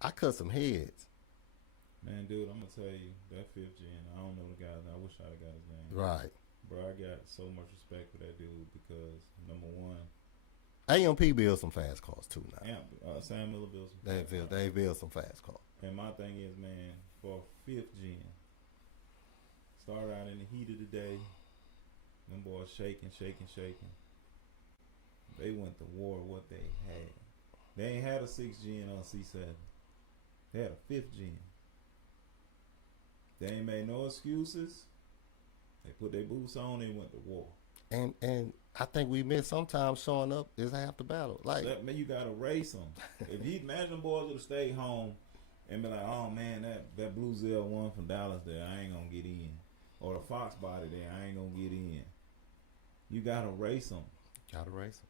I cut some heads. Man, dude, I'm gonna tell you that fifth gen. I don't know the guy. I wish I'd have got his name. Right. Bro, I got so much respect for that dude because number one, AMP builds some fast cars too now. Sam Miller builds some They fast build, cars. they build some fast cars. And my thing is, man, for fifth gen, started out in the heat of the day. Them boys shaking. They went to war what they had. They ain't had a 6th gen on C7. They had a 5th gen. They ain't made no excuses. They put their boots on and went to war. And I think we miss sometimes showing up is half the battle. Like, That, man, you gotta race them. If you imagine them boys would have stayed home and be like, oh man, that blue ZL1 from Dallas there, I ain't gonna get in. Or the Fox body there, I ain't gonna get in. You gotta race them. gotta race them.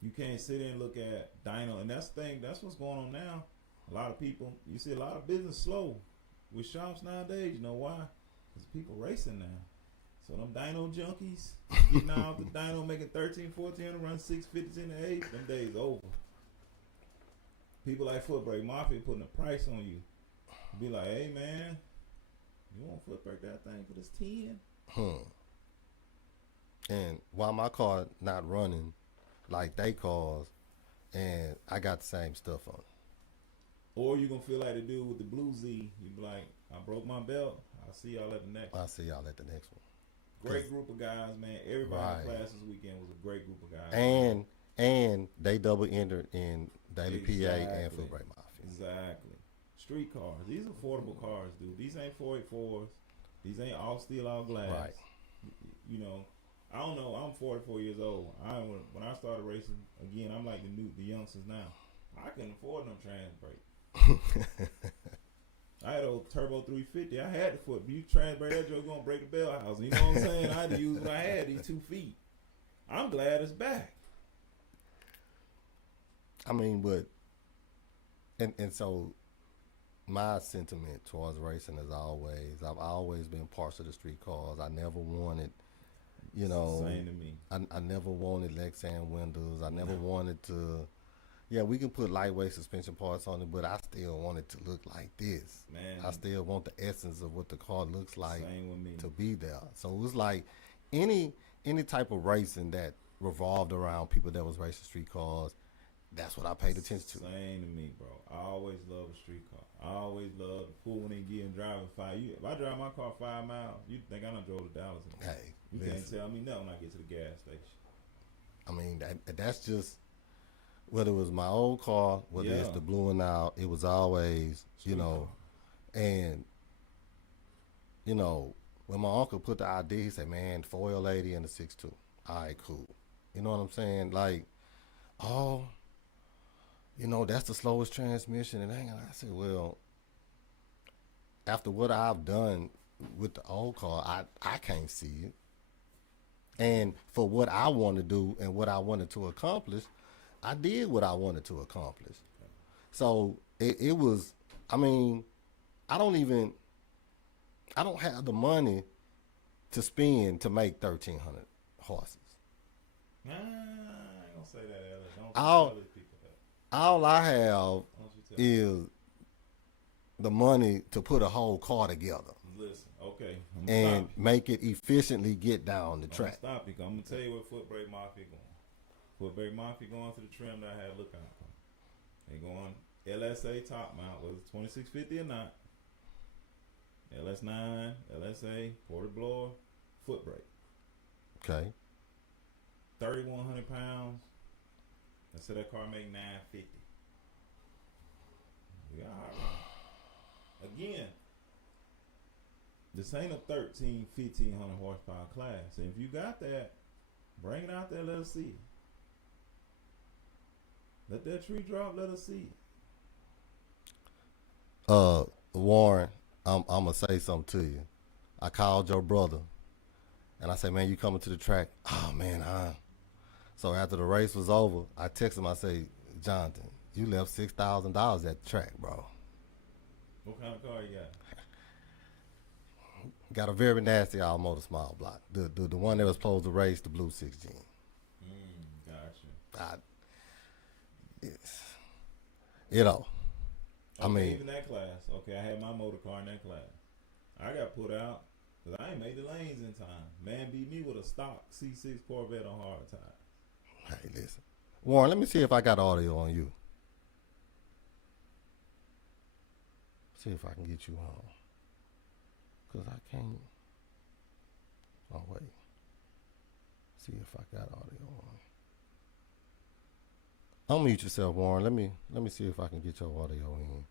You can't sit there and look at dyno, and that's the thing. That's what's going on now. A lot of people, you see a lot of business slow with shops nowadays. You know why? Because people racing now. So them dyno junkies getting out the dyno, making 13, 14, run 650s in the 8. Them days over. People like Footbrake Mafia putting a price on you. Be like, hey man, you want Footbrake that thing for this 10? And while my car not running like they cars, and I got the same stuff on it. Or you gonna feel like the dude with the blue Z. You be like, I broke my belt. I'll see y'all at the next one. I'll see y'all at the next one. Great group of guys, man. Everybody Right. in class this weekend was a great group of guys. And they double entered in Daily PA and Exactly. Footbrake Mafia. Exactly. Street cars. These are affordable cars, dude. These ain't 484s. These ain't all steel, all glass. Right. You know, I don't know. I'm 44 years old. When I started racing again, I'm like the youngsters now. I couldn't afford no trans brake. I had a turbo 350. I had the foot. You trans brake that joke gonna break the bell house. You know what I'm saying? I had to use what I had. These 2 feet. I'm glad it's back. I mean, but and so my sentiment towards racing is always, I've always been partial to street cars. I never wanted, Same to me. I never wanted Lexan windows. I never wanted to, Yeah, we can put lightweight suspension parts on it, but I still want it to look like this. Man, I still want the essence of what the car looks like same with me. to be there. So it was like any type of racing that revolved around people that was racing street cars. That's what I paid attention to. Same to me, bro. I always love a street car. I always love the pool when they get in driving 5. If I drive my car 5 miles, you think I done drove to Dallas? Hey, You can't tell me nothing when I get to the gas station. I mean, that's just whether it was my old car, whether it's the blue one now, it was always, Street car. and when my uncle put the ID, he said, "Man, 480 and a 6.2. All right, cool." You know what I'm saying? Like, oh, that's the slowest transmission. And I said, well, after what I've done with the old car, I can't see it. And for what I want to do and what I wanted to accomplish, I did what I wanted to accomplish. So it was, I mean, I don't have the money to spend to make 1,300 horses. Nah, I ain't gonna say that, Alex. Don't All- tell these people that. All I have Don't you tell is the money to put a whole car together Listen, okay. I'm and make it efficiently get down the track. Stop you. I'm gonna tell you what Footbrake Mafia going. Footbrake Mafia going to the trim that I had to look out for. They going LSA top mount, was it 2650 or not? LS9, LSA, ported blower, foot brake. Okay. 3,100 pounds. I said that car make 950. We all right. Again, this ain't a 1,500 horsepower class. And if you got that, bring it out there, let us see it. Let that tree drop, let us see it. Warren, I'm gonna say something to you. I called your brother and I said, "Man, you coming to the track?" "Oh man, So after the race was over, I texted him, I say, "Jonathan, you left $6,000 at the track, bro." What kind of car you got? Got a very nasty automotive small block. The one that was supposed to race the blue 6G. Gotcha. I mean, even that class. Okay, I had my motor car in that class. I got put out because I ain't made the lanes in time. Man beat me with a stock C6 Corvette on hard tires. hey, listen. Warren, let me see if I got audio on you. See if I can get you on. Because I can't. Oh, wait. See if I got audio on. Unmute yourself, Warren. Let me see if I can get your audio in.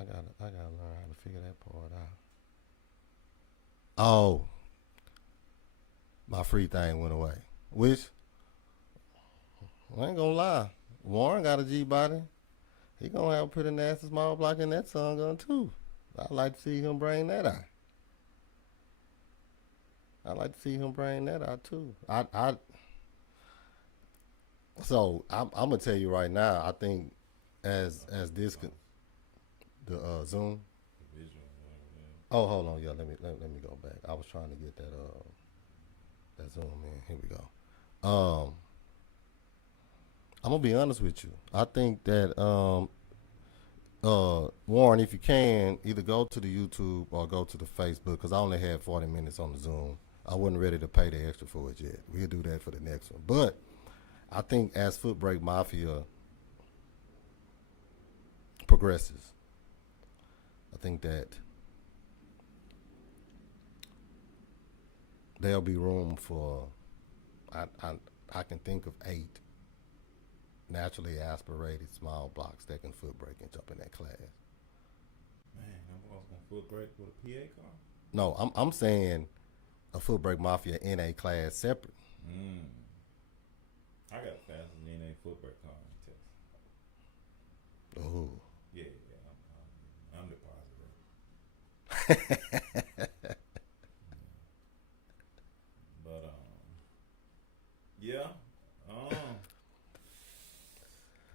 I gotta learn how to figure that part out. Oh, my free thing went away. Which, I ain't gonna lie, Warren got a G body. He gonna have a pretty nasty small block in that sun gun too. I'd like to see him bring that out. Too. So I'm gonna tell you right now. I think as this the Zoom. Oh, hold on, yeah. Let me go back. I was trying to get that Zoom in. Here we go. I'm gonna be honest with you. I think that Warren, if you can, either go to the YouTube or go to the Facebook, because I only had 40 minutes on the Zoom. I wasn't ready to pay the extra for it yet. We'll do that for the next one. But I think as Footbrake Mafia progresses, I think that there'll be room for, I can think of 8 naturally aspirated small blocks that can foot brake and jump in that class. Man, I'm also gonna foot brake with a PA car. No, I'm saying a Footbrake Mafia in a class separate. I got a faster than a foot brake car in Texas. Oh. Yeah, I'm the positive. But yeah.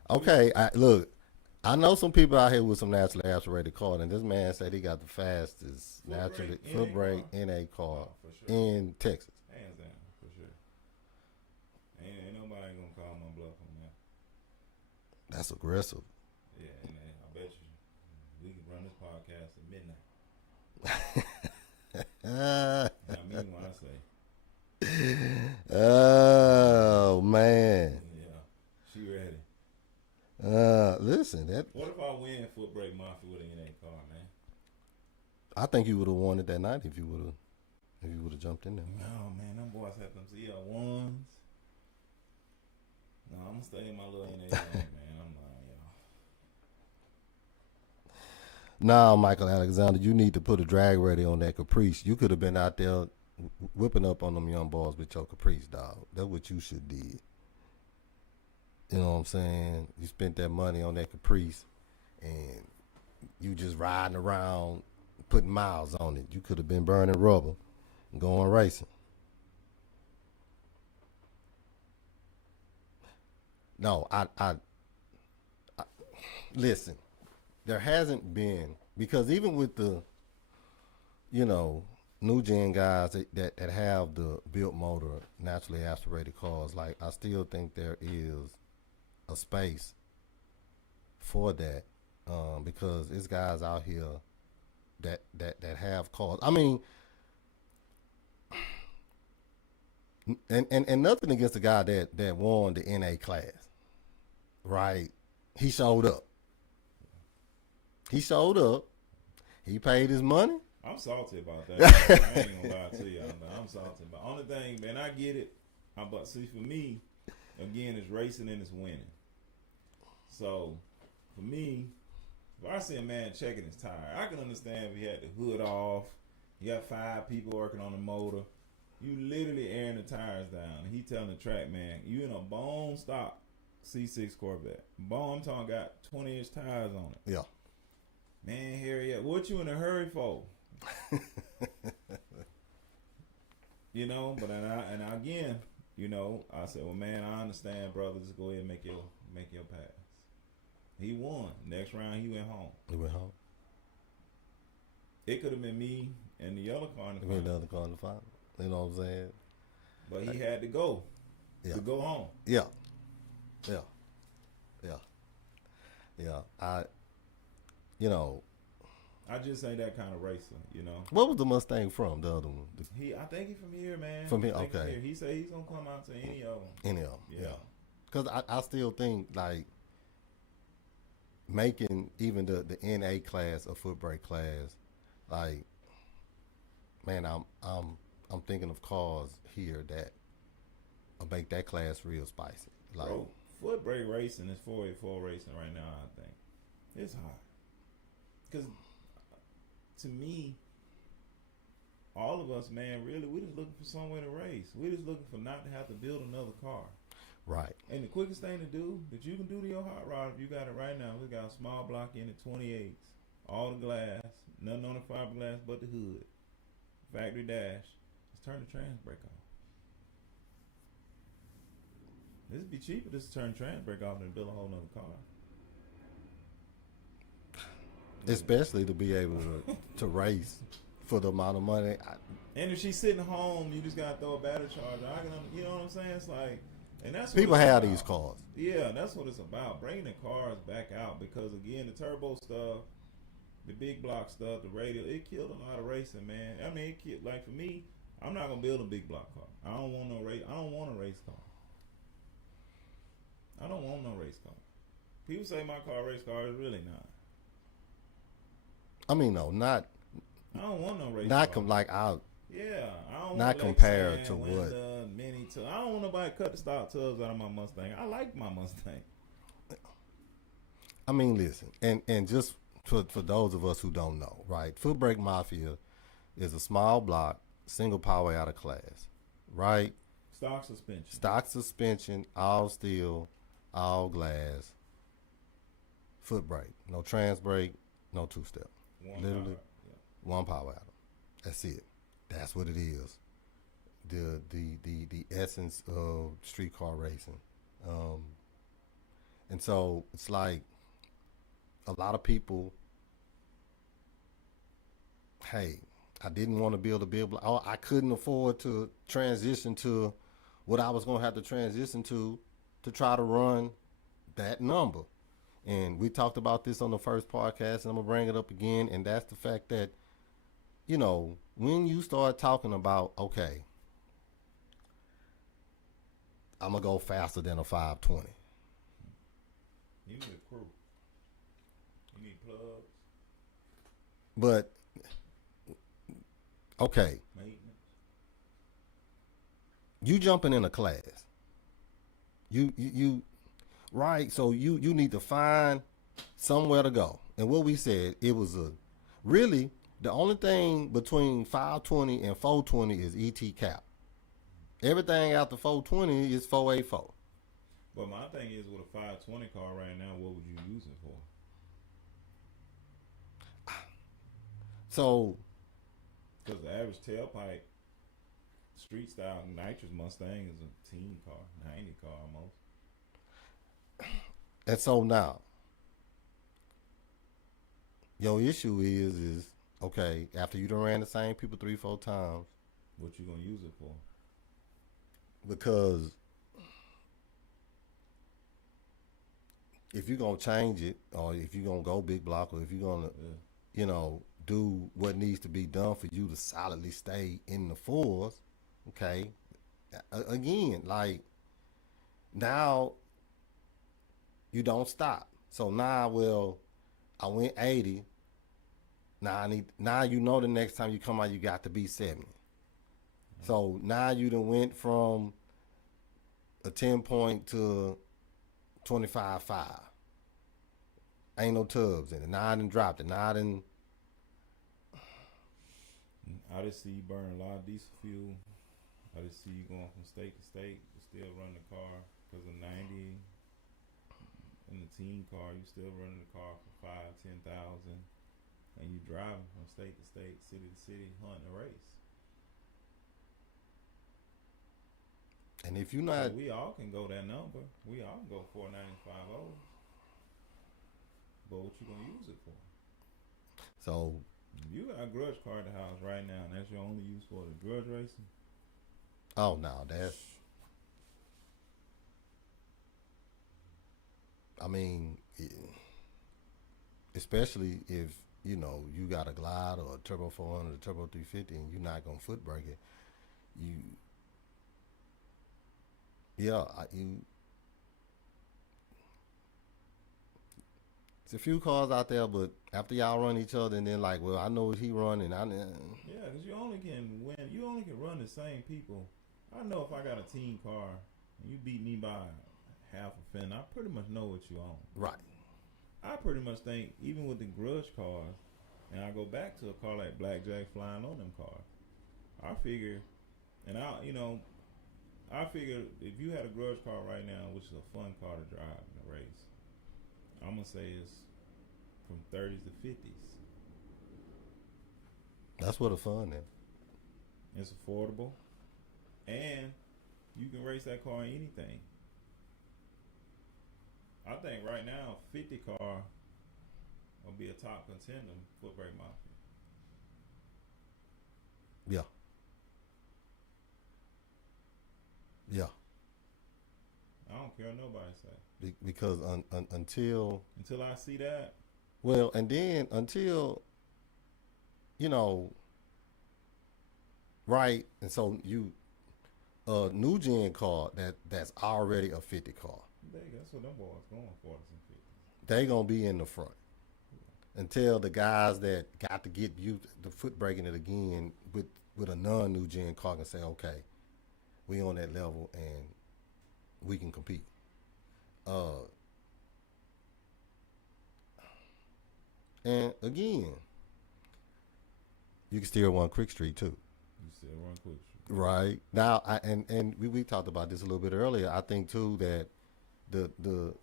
Okay, look, I know some people out here with some naturally aspirated cars, and this man said he got the fastest naturally foot brake in a car for sure. in Texas. Hands down, for sure. Ain't nobody gonna call my bluff on That's aggressive. Yeah, and I bet you we can run this podcast at midnight. I mean what I say. Oh man. Yeah, she ready. Listen, that What if I win Footbrake Mafia with an NA car, man? I think you would have won it that night if you would have jumped in there. No, man, them boys have them CL1s. No, I'm gonna stay in my little NA lane, man. I'm lying, y'all. Now, Michael Alexander, you need to put a drag ready on that Caprice. You could have been out there whipping up on them young boys with your Caprice, dog. That's what you should did. You know what I'm saying? You spent that money on that Caprice, and you just riding around putting miles on it. You could have been burning rubber and going racing. No, I listen. There hasn't been, because even with the, new gen guys that have the built motor, naturally aspirated cars, like I still think there is a space for that, because there's guys out here that have cars. I mean, and nothing against the guy that won the NA class, right? He showed up. He showed up. He paid his money. I'm salty about that. I ain't gonna lie to you. I'm salty about. Only thing, man, I get it. But see, for me, again, it's racing and it's winning. So, for me, if I see a man checking his tire, I can understand if he had the hood off. You got 5 people working on the motor. You literally airing the tires down. He telling the track man, you in a bone stock C6 Corvette. Bone, I'm talking got 20-inch tires on it. Yeah. Man, hurry up. What you in a hurry for? But again, I said, well, man, I understand, brother. Just go ahead and make your pass. He won. Next round, he went home. He went home. It could have been me and the other car in the final. The other car in the final. You know what I'm saying? But he had to go. Yeah. To go home. Yeah. I just ain't that kind of racer, What was the Mustang from, the other one? I think he from here, man. From here, okay. He said he's gonna come out to any of them. Any of them, yeah. Because I still think, like, making even the NA class a Footbrake class, like, man, I'm thinking of cars here that will make that class real spicy. Like, bro, Footbrake racing is 484 racing right now. I think it's hot because to me, all of us, man, really, we just looking for somewhere to race. We just looking for not to have to build another car. Right. And the quickest thing to do that you can do to your hot rod, if you got it right now, we got a small block in it, 28s, all the glass, nothing on the fiberglass but the hood, factory dash. Just turn the trans brake off. This would be cheaper just to turn the trans brake off than build a whole nother car. Especially to be able to race for the amount of money. And if she's sitting home, you just gotta throw a battery charger. You know what I'm saying? It's like, and that's what people it's have about. these cars. Yeah, that's what it's about. Bringing the cars back out because again, the turbo stuff, the big block stuff, the radial, it killed a lot of racing, man. I mean, it killed. Like for me, I'm not gonna build a big block car. I don't want no race. I don't want a race car. I don't want no race car. People say my car a race car is really not. I mean, no, not. I don't want no race not car. Like I. Yeah, I don't not want compared to Winda, what. Mini tub. I don't want nobody to cut the stock tubs out of my Mustang. I like my Mustang. I mean, listen, and just for those of us who don't know, right? Footbrake Mafia is a small block, single power out of class, right? Stock suspension, all steel, all glass, foot brake, no trans brake, no two-step. Literally, one power atom. That's it. That's what it is. The essence of street car racing. And so it's like a lot of people, hey, I didn't want to build a big block. Oh, I couldn't afford to transition to what I was going to have to transition to try to run that number. And we talked about this on the first podcast, and I'm gonna bring it up again. And that's the fact that, when you start talking about, okay, I'm gonna go faster than a 520. You need a crew. You need plugs. But okay, Maintenance. you jumping in a class. You right. So you need to find somewhere to go. And what we said, it was really the only thing between 520 and 420 is ET cap. Everything after 420 is 484. But my thing is, with a 520 car right now, what would you use it for? So, because the average tailpipe street style nitrous Mustang is a teen car, 90 car almost. And so now, your issue is okay, after you done ran the same people 3-4 times. What you gonna use it for? Because if you're gonna change it, or if you're gonna go big block, or if you're gonna, do what needs to be done for you to solidly stay in the fours, okay. Again, like now you don't stop. So now, well, I went 80. Now the next time you come out, you got to be 70. So now you done went from a 10-point to 25.5. Ain't no tubs in it. Now I done dropped it. Now I just see you burn a lot of diesel fuel. I just see you going from state to state, but still running the car. Because of 90 in the teen car, you still running the car for 5-10,000, and you driving from state to state, city to city, hunting a race. and if you're not, So we all can go that number. We all can go 495 But what you gonna use it for? so You got a grudge car at the house right now, and that's your only use for the grudge racing. oh no, that's. I mean, especially if you got a Glide or a Turbo 400, a Turbo 350, and you're not gonna foot brake it. It's a few cars out there, but after y'all run each other, and then like, well, I know what he run, and Yeah, because you only can win. You only can run the same people. I know if I got a teen car and you beat me by half a fin, I pretty much know what you own. right. I pretty much think, even with the grudge cars, and I go back to a car like Blackjack flying on them cars, I figure, I figure if you had a grudge car right now, which is a fun car to drive in a race, I'm going to say it's from 30s to 50s. That's what the fun is. It's affordable, and you can race that car in anything. I think right now, 50 car will be a top contender, Footbrake Mafia. Yeah. Yeah. I don't care what nobody say. Because until I see that. well, and then until right, and so you new gen car that's already a 50 car. That's what them boys going for, some 50s. They gonna be in the front until the guys that got to get you the foot braking it again with a non new gen car can say, okay, we on that level and we can compete. And again, you can still run Quick Street too. You still run Quick Street. Right. Now, we talked about this a little bit earlier. I think too that the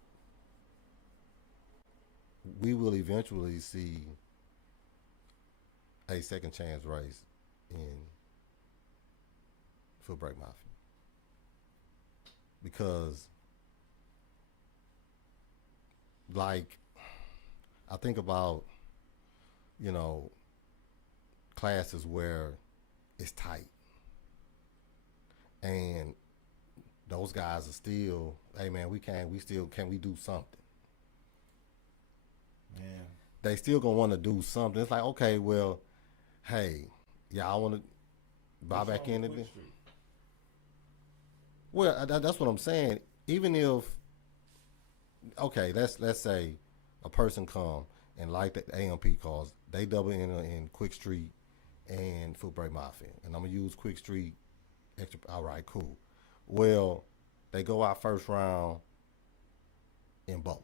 we will eventually see a second chance race in Footbrake Mafia, because like I think about classes where it's tight and those guys are still, hey man, can we do something? Man. they still gonna want to do something. It's like, okay, well, hey, y'all want to buy What's back wrong into with this? Quick Street? Well, that's what I'm saying. Even if, okay, let's say a person come and like the AMP cars, they double in Quick Street and Footbrake Mafia, and I'm gonna use Quick Street extra. All right, cool. Well, they go out first round in both.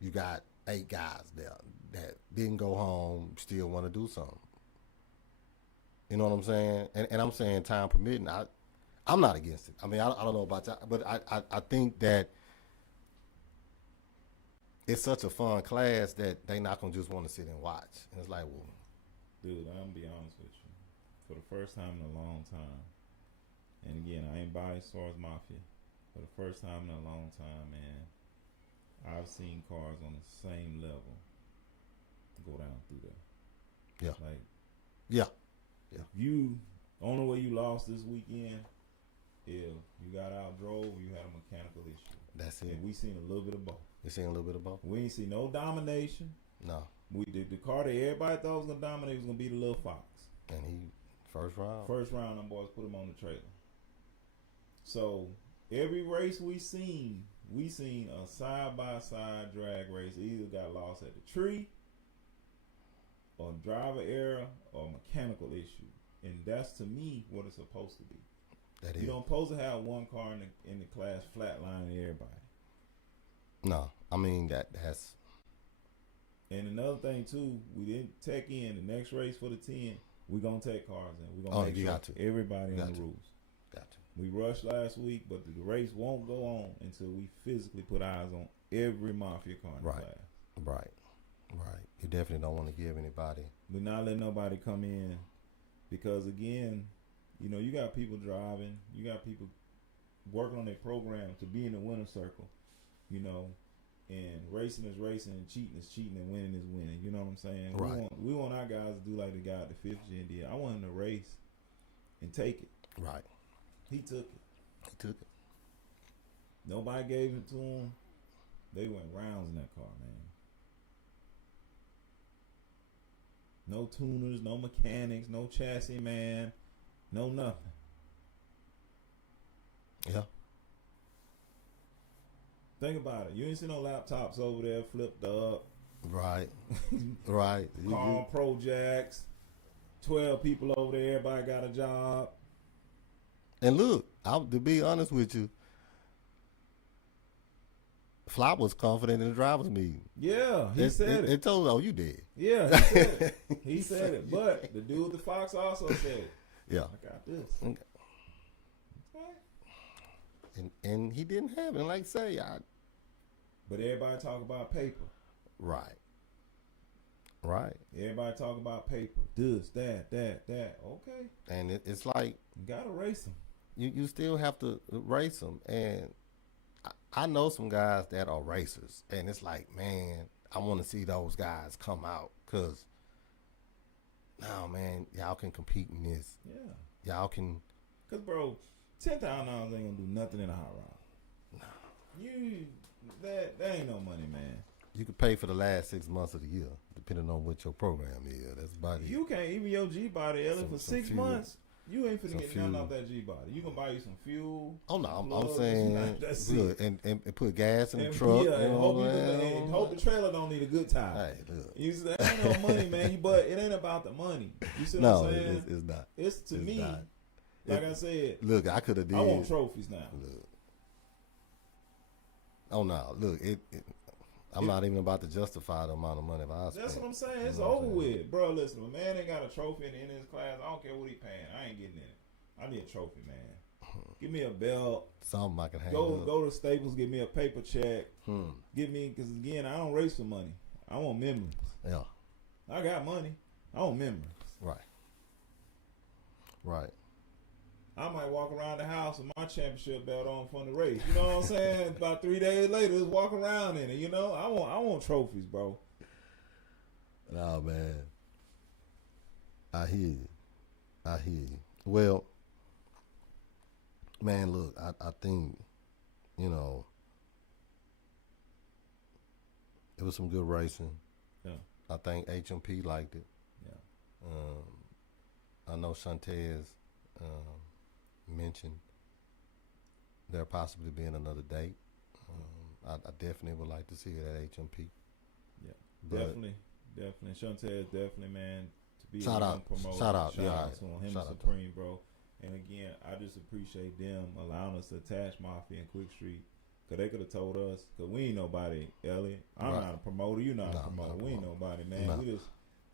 You got 8 guys there that didn't go home, still want to do something. You know what I'm saying? And I'm saying time permitting, I'm not against it. I mean, I don't know about that, but I think that it's such a fun class that they not gonna just want to sit and watch. And it's like, well, Dude, I'm gonna be honest with you. For the first time in a long time, and again, I ain't biased as far as Mafia. For the first time in a long time, man, I've seen cars on the same level go down through there. yeah, Like, yeah, you, only way you lost this weekend, if you got out drove or you had a mechanical issue. that's it. And we seen a little bit of both. You seen a little bit of both? We ain't see no domination. No, We the car that everybody thought was gonna dominate was gonna be the little Fox. and he first round. First round, them boys put him on the trailer. So every race we seen a side by side drag race. Either got lost at the tree, or driver error, or mechanical issue, and that's to me what it's supposed to be. That You is. don't supposed to have one car in the class flatlining everybody. No, I mean that's And another thing too, we didn't take in the next race for the 10. We gonna take cars in. We gonna Oh, make you sure got to. everybody Got on the to. rules. got to. We rushed last week, but the race won't go on until we physically put eyes on every Mafia car in the Right. class. Right. You definitely don't want to give anybody. We're not letting nobody come in because, again, you know, you got people driving, you got people working on their program to be in the winner's circle, you know, and racing is racing and cheating is cheating and winning is winning. You know what I'm saying? Right. We want our guys to do like the guy at the 5th gen did. I want him to race and take it. Right. He took it. He took it. Nobody gave it to him. They went rounds in that car, man. No tuners, no mechanics, no chassis man, no nothing. Yeah. Think about it. You ain't see no laptops over there flipped up. Right. Right. Car projects. 12 people over there. Everybody got a job. And look, to be honest with you, Flop was confident in the driver's meeting. Yeah, he said it. It told, oh, you did. Yeah, he said it. He said it. But the dude with the Fox also said it. Yeah. I got this. Okay. Okay. And he didn't have it. And like I say, But everybody talk about paper. right. Right. Everybody talk about paper. This, that. Okay. And it's like, You gotta race them. you still have to race them. And I know some guys that are racers. And it's like, man, I want to see those guys come out. Because, no, man, y'all can compete in this. Yeah. Y'all can. Cause bro, $10,000 ain't gonna do nothing in a hot rod. No. That ain't no money, man. You could pay for the last 6 months of the year, depending on what your program is. That's about it. You can't even your G body, Ellie, for Some 6 fuel. months. You ain't finna Some get nothing fuel. off that G body. You can buy you some fuel. Oh no, I'm Lord, saying that's look, and put gas in the And truck. yeah, and you know hope, what you I'm can, saying? and hope the trailer don't need a good tire. Hey, look. You see, that ain't no money, man. But it ain't about the money. You see what No, I'm saying? it's not. It's to it's me, not. like I said, Look, I could have did. I want trophies now. Look. Oh no, look, I'm not even about to justify the amount of money I spent. That's what I'm saying. It's You know what over I'm saying? with, bro. Listen, a man ain't got a trophy in the end of his class. I don't care what he paying. I ain't getting in it. I need a trophy, man. Give me a belt. Something I can hang Go up. go to Staples. Give me a paper check. Hmm. Give me, because again, I don't race for money. I want memories. Yeah. I got money. I want memories. Right. Right. I might walk around the house with my championship belt on from the race. You know what I'm saying? About 3 days later, just walk around in it. You know, I want trophies, bro. Oh man. I hear you. Well, man, look, I think, you know, It was some good racing. Yeah. I think HMP liked it. Yeah. I know Shantez mentioned there possibly being another date. I definitely would like to see it at HMP. Yeah. But definitely. Shantez, definitely, man. To be shout a out, young promoter. shout out, Shout yeah, out to him, shout out to Supreme, bro. And again, I just appreciate them allowing us to attach Mafia and Quick Street. Because they could have told us, because we ain't nobody, Elliot. I'm Right. not a promoter. You're not a promoter. We ain't nobody, man.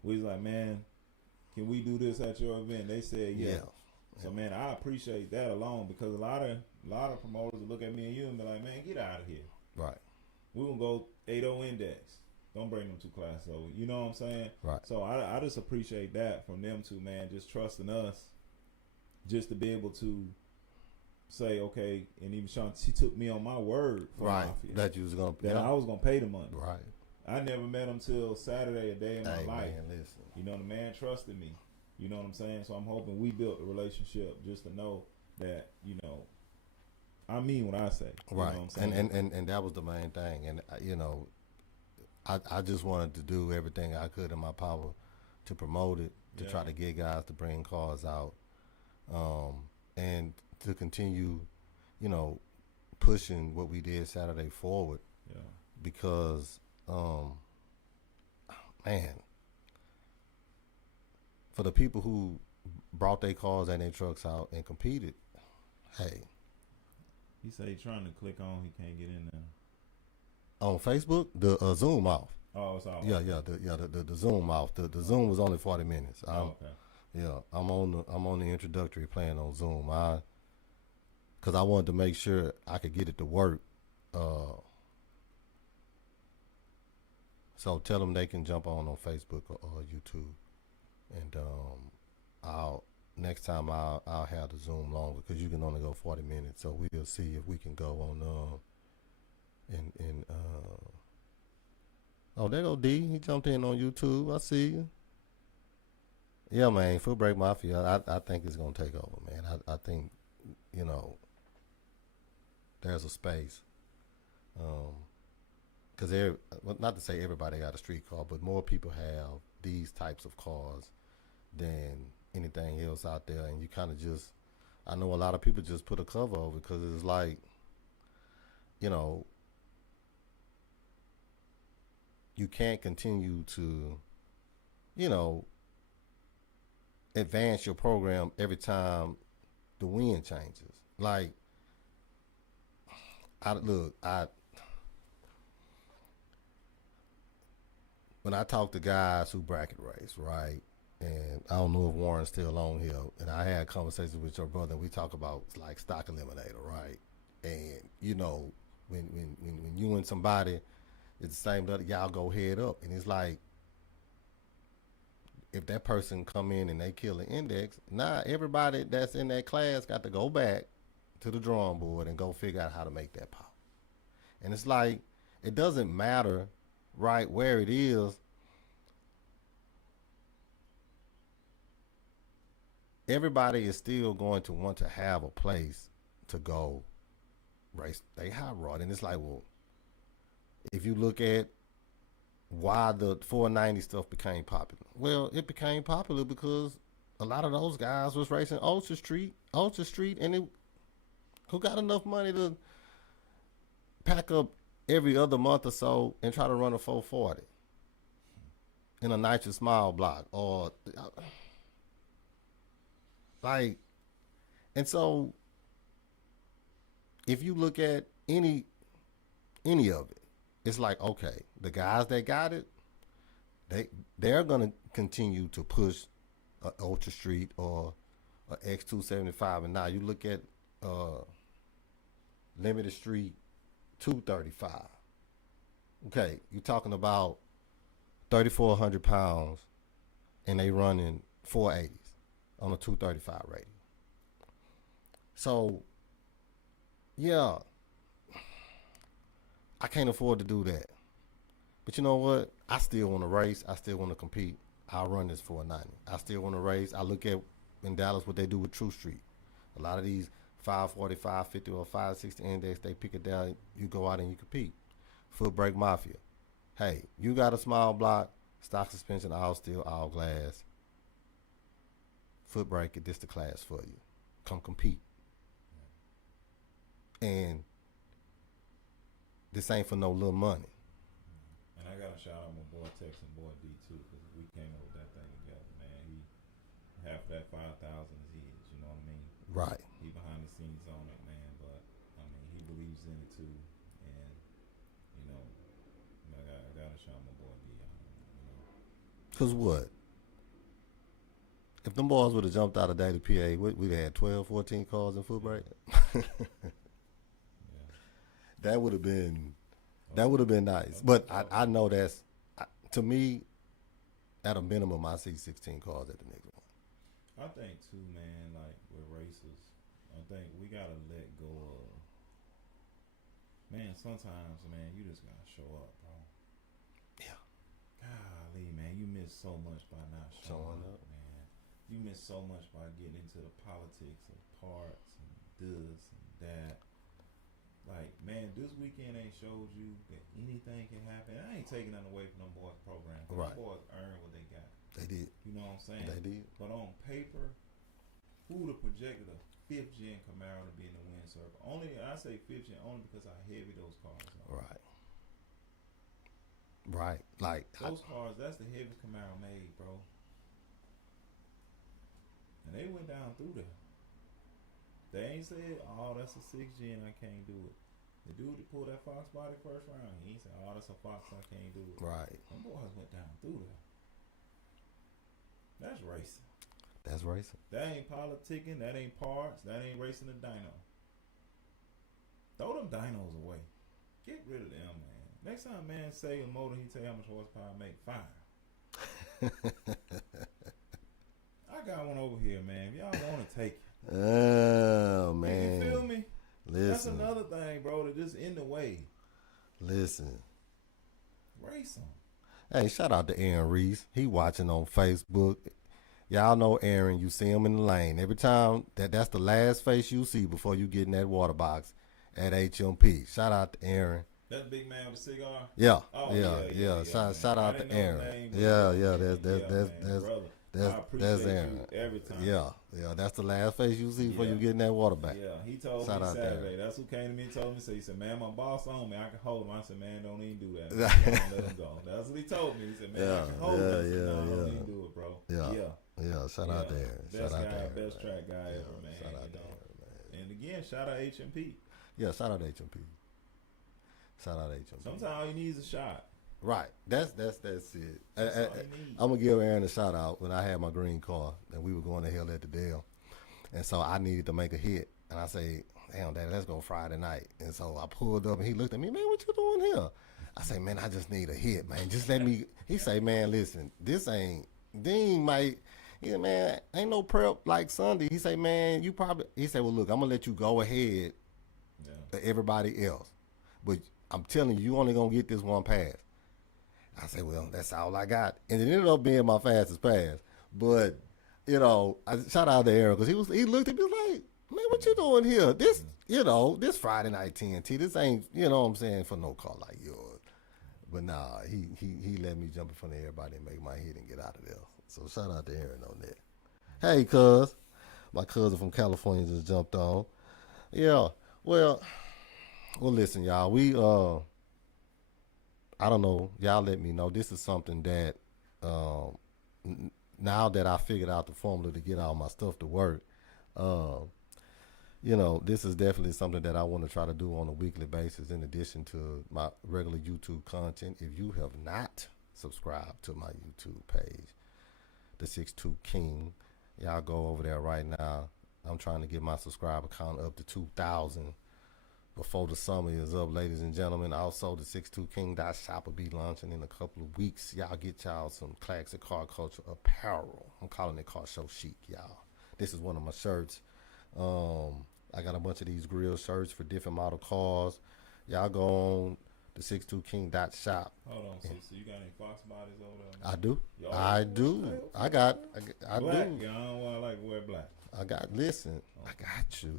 We was like, man, can we do this at your event? They said, yeah. So, man, I appreciate that alone because a lot of promoters will look at me and you and be like, man, get out of here. Right. We gonna go 8-0 index. Don't bring them to class over. You know what I'm saying? Right. So I just appreciate that from them two, man, just trusting us just to be able to say, okay, and even Sean, she took me on my word for Right. Mafia. That you was gonna I was gonna pay the money. Right. I never met him till Saturday, a day in my life. Man, listen. You know, the man trusted me. You know what I'm saying? So I'm hoping we built a relationship just to know that, you know, I mean what I say. You Right. know what I'm saying? And that was the main thing. And, you know, I just wanted to do everything I could in my power to promote it, to try to get guys to bring cars out, and to continue, you know, pushing what we did Saturday forward. Yeah. Because, man, for the people who brought their cars and their trucks out and competed, hey. He said he's trying to click on, he can't get in there. On Facebook, the Zoom off. Oh, it's off. The Zoom off. The Zoom was only 40 minutes. Okay. Yeah, I'm on the introductory plan on Zoom. Cause I wanted to make sure I could get it to work. So tell them they can jump on Facebook or YouTube, and next time I'll have the Zoom longer because you can only go 40 minutes. So we'll see if we can go on oh, there go D. He jumped in on YouTube. I see you. Yeah, man. Footbrake Mafia. I think it's gonna take over, man. I think, you know, there's a space. Because not to say everybody got a street car, but more people have these types of cars than anything else out there, and you kind of just, I know a lot of people just put a cover over because it's like, you know, you can't continue to, you know, advance your program every time the wind changes. Like, when I talk to guys who bracket race, right, and I don't know if Warren's still on here, and I had conversations with your brother, and we talk about like stock eliminator, right? And you know, when you and somebody, it's the same that y'all go head up, and it's like, if that person come in and they kill the index, everybody that's in that class got to go back to the drawing board and go figure out how to make that pop. And it's like, it doesn't matter, right, where it is. Everybody is still going to want to have a place to go race they hot rod. And it's like, well, if you look at why the 490 stuff became popular, well, it became popular because a lot of those guys was racing Ultra Street, and who got enough money to pack up every other month or so and try to run a 440 in a nitrous mile block, or like, and so if you look at any of it, it's like, okay, the guys that got it, they're gonna continue to push a Ultra Street or a X275, and now you look at Limited Street 235. Okay, you're talking about 3,400 pounds, and they running 480s on a 235 rating. So, yeah, I can't afford to do that. But you know what? I still want to race. I still want to compete. I'll run this 490. I still want to race. I look at in Dallas what they do with True Street. A lot of these 540, 550, or 560 index, they pick it down. You go out and you compete. Footbrake Mafia. Hey, you got a small block, stock suspension, all steel, all glass. Footbrake, this the class for you. Come compete. And this ain't for no little money. And I gotta shout out my boy Tex and boy D too, because we came up with that thing together, man. He half that 5,000 is his, you know what I mean? Right. He behind the scenes on it, man. But I mean, he believes in it too, and you know, I gotta shout my boy D out, you know. Cause what? If them boys would have jumped out of Daily PA, we'd have had 12, 14 cars in Footbrake. Yeah. That would have been nice. But I know that's, to me, at a minimum, I see 16 cars at the next one. I think too, man, like with racers, I think we gotta let go of, man, sometimes, man, you just gotta show up, bro. Yeah. Golly, man, you miss so much by not showing up, man. You miss so much by getting into the politics of parts and this and that. Like, man, this weekend ain't showed you that anything can happen. I ain't taking nothing away from them boys' program. Right. Them boys earned what they got. They did. You know what I'm saying? They did. But on paper, who would have projected a 5th gen Camaro to be in the win circle? Only, I say 5th gen only because how heavy those cars are. Right. Right. Like Those cars, that's the heaviest Camaro made, bro. And they went down through there. They ain't said, oh, that's a 6th gen, I can't do it. The dude that pulled that Fox body first round, he ain't said, oh, that's a Fox, I can't do it. right. Them boys went down through there. That's racing. That's racing. That ain't politicking, that ain't parts, that ain't racing a dyno. Throw them dynos away. Get rid of them, man. Next time, man, say a motor, he tell you how much horsepower I make. Fire. I got one over here, man. If y'all want to take it. Oh, man. You feel me? Listen. That's another thing, bro, that just in the way. Listen. Race them. Hey, shout out to Aaron Reese. He watching on Facebook. Y'all know Aaron. You see him in the lane. Every time, that's the last face you see before you get in that water box at HMP. Shout out to Aaron. That big man with the cigar? Yeah. Oh, yeah. Shout out to Aaron. That's Aaron. You every time. Yeah. That's the last face you see before you get in that water back. Yeah, he told Shout me out Saturday. there. That's who came to me and told me. He said, man, my boss on me. I can hold him. I said, man, don't even do that. Man. Don't let him go. That's what he told me. He said, man, I can hold him. I said, no, don't even do it, bro. Yeah. Shout out to Aaron. Best shout guy, out to Aaron, best track guy ever, man. Shout out to Aaron, man. And again, shout out HMP. Yeah, shout out to HMP. Shout out to HMP. Sometimes all you need is a shot. Right. That's it. That's all you need. I'm gonna give Aaron a shout out when I had my green car and we were going to hell at the Dale. And so I needed to make a hit. And I say, damn, Daddy, let's go Friday night. And so I pulled up and he looked at me, man, what you doing here? I say, man, I just need a hit, man. Just let me. He say, man, listen, this ain't, Dean might, he said, man, ain't no prep like Sunday. He say, man, he said, well, look, I'm going to let you go ahead to everybody else. But I'm telling you, you only going to get this one pass. I said, well, that's all I got. And it ended up being my fastest pass. But, you know, I shout out to Aaron because he looked at me like, man, what you doing here? This, this Friday night TNT, this ain't, you know what I'm saying, for no car like yours. But nah, he let me jump in front of everybody and make my hit and get out of there. So shout out to Aaron on that. Hey, cuz. My cousin from California just jumped on. Yeah, well, listen, y'all. We, I don't know. Y'all let me know. This is something that, now that I figured out the formula to get all my stuff to work, this is definitely something that I want to try to do on a weekly basis in addition to my regular YouTube content. If you have not subscribed to my YouTube page, the 6'2 King, y'all go over there right now. I'm trying to get my subscriber count up to 2,000 before the summer is up, ladies and gentlemen. Also, the 62king.shop will be launching in a couple of weeks. Y'all get y'all some classic car culture apparel. I'm calling it car show chic, y'all. This is one of my shirts. I got a bunch of these grill shirts for different model cars. Y'all go on the 62king.shop. Hold on, so you got any Fox bodies over there? I do. Yo, I do. I got. I black. do. Yeah, I don't want to like wear black. I got. Listen. I got you.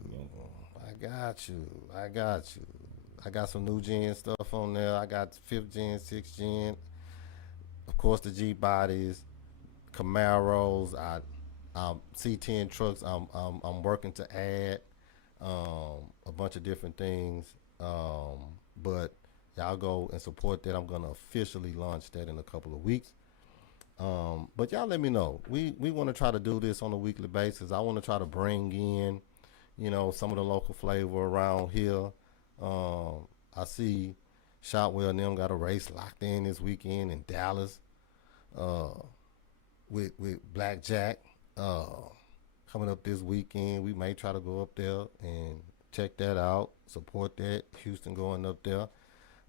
I got you. I got some new gen stuff on there. I got 5th gen, 6th gen, of course the G bodies, Camaros. C10 trucks. I'm working to add a bunch of different things. But y'all go and support that. I'm gonna officially launch that in a couple of weeks. But y'all let me know. We want to try to do this on a weekly basis. I want to try to bring in, some of the local flavor around here. I see Shotwell and them got a race locked in this weekend in Dallas. With Blackjack coming up this weekend. We may try to go up there and check that out, support that. Houston going up there.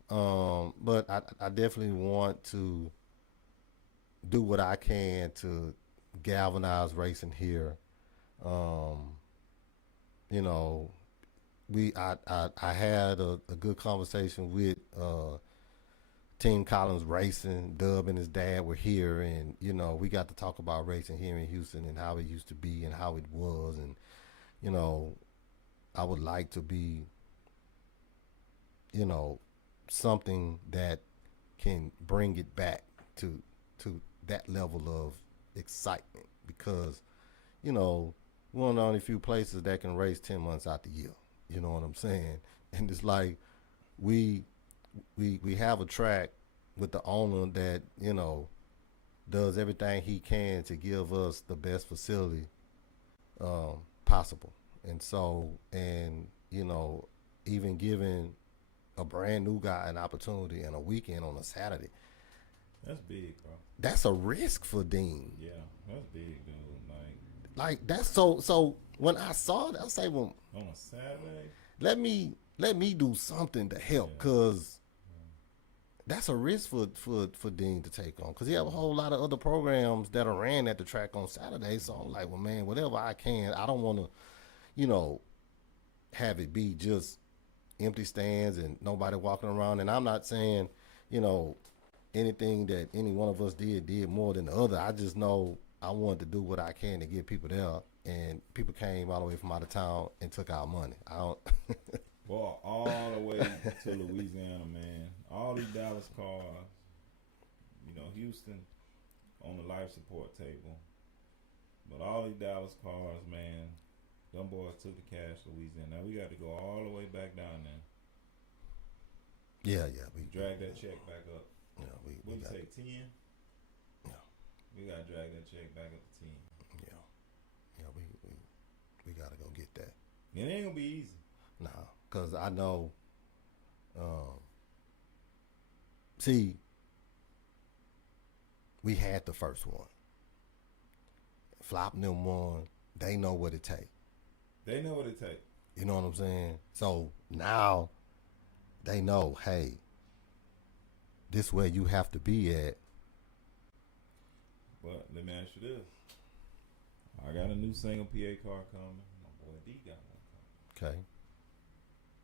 But I definitely want to do what I can to galvanize racing here. You know, I had a good conversation with Team Collins Racing. Dub and his dad were here, and we got to talk about racing here in Houston and how it used to be and how it was, and I would like to be something that can bring it back to that level of excitement, because we're one of the only few places that can race 10 months out the year. You know what I'm saying? And it's like we have a track with the owner that does everything he can to give us the best facility possible. And so, even giving a brand new guy an opportunity and a weekend on a Saturday, that's big, bro. That's a risk for Dean. Yeah, that's big, dude. Like that's so. When I saw it, I say, well, on a Saturday, let me do something to help, cause that's a risk for Dean to take on, because he have a whole lot of other programs that are ran at the track on Saturday. So I'm like, well, man, whatever I can. I don't want to, have it be just empty stands and nobody walking around. And I'm not saying, anything that any one of us did more than the other. I just know I wanted to do what I can to get people there, and people came all the way from out of town and took our money. I don't. Boy, all the way to Louisiana, man. All these Dallas cars, Houston on the life support table, but all these Dallas cars, man, them boys took the cash to Louisiana. Now we got to go all the way back down there. Yeah, we drag that check back up. Yeah, what do you say, 10? Yeah, we gotta drag that check back up to 10. Yeah, we gotta go get that. It ain't gonna be easy. Nah, cause I know. See, we had the first one. Flop and them won. They know what it takes. They know what it takes. You know what I'm saying? So now they know, hey, this where you have to be at. But let me ask you this. I got a new single PA car coming. My boy D got one coming. Okay.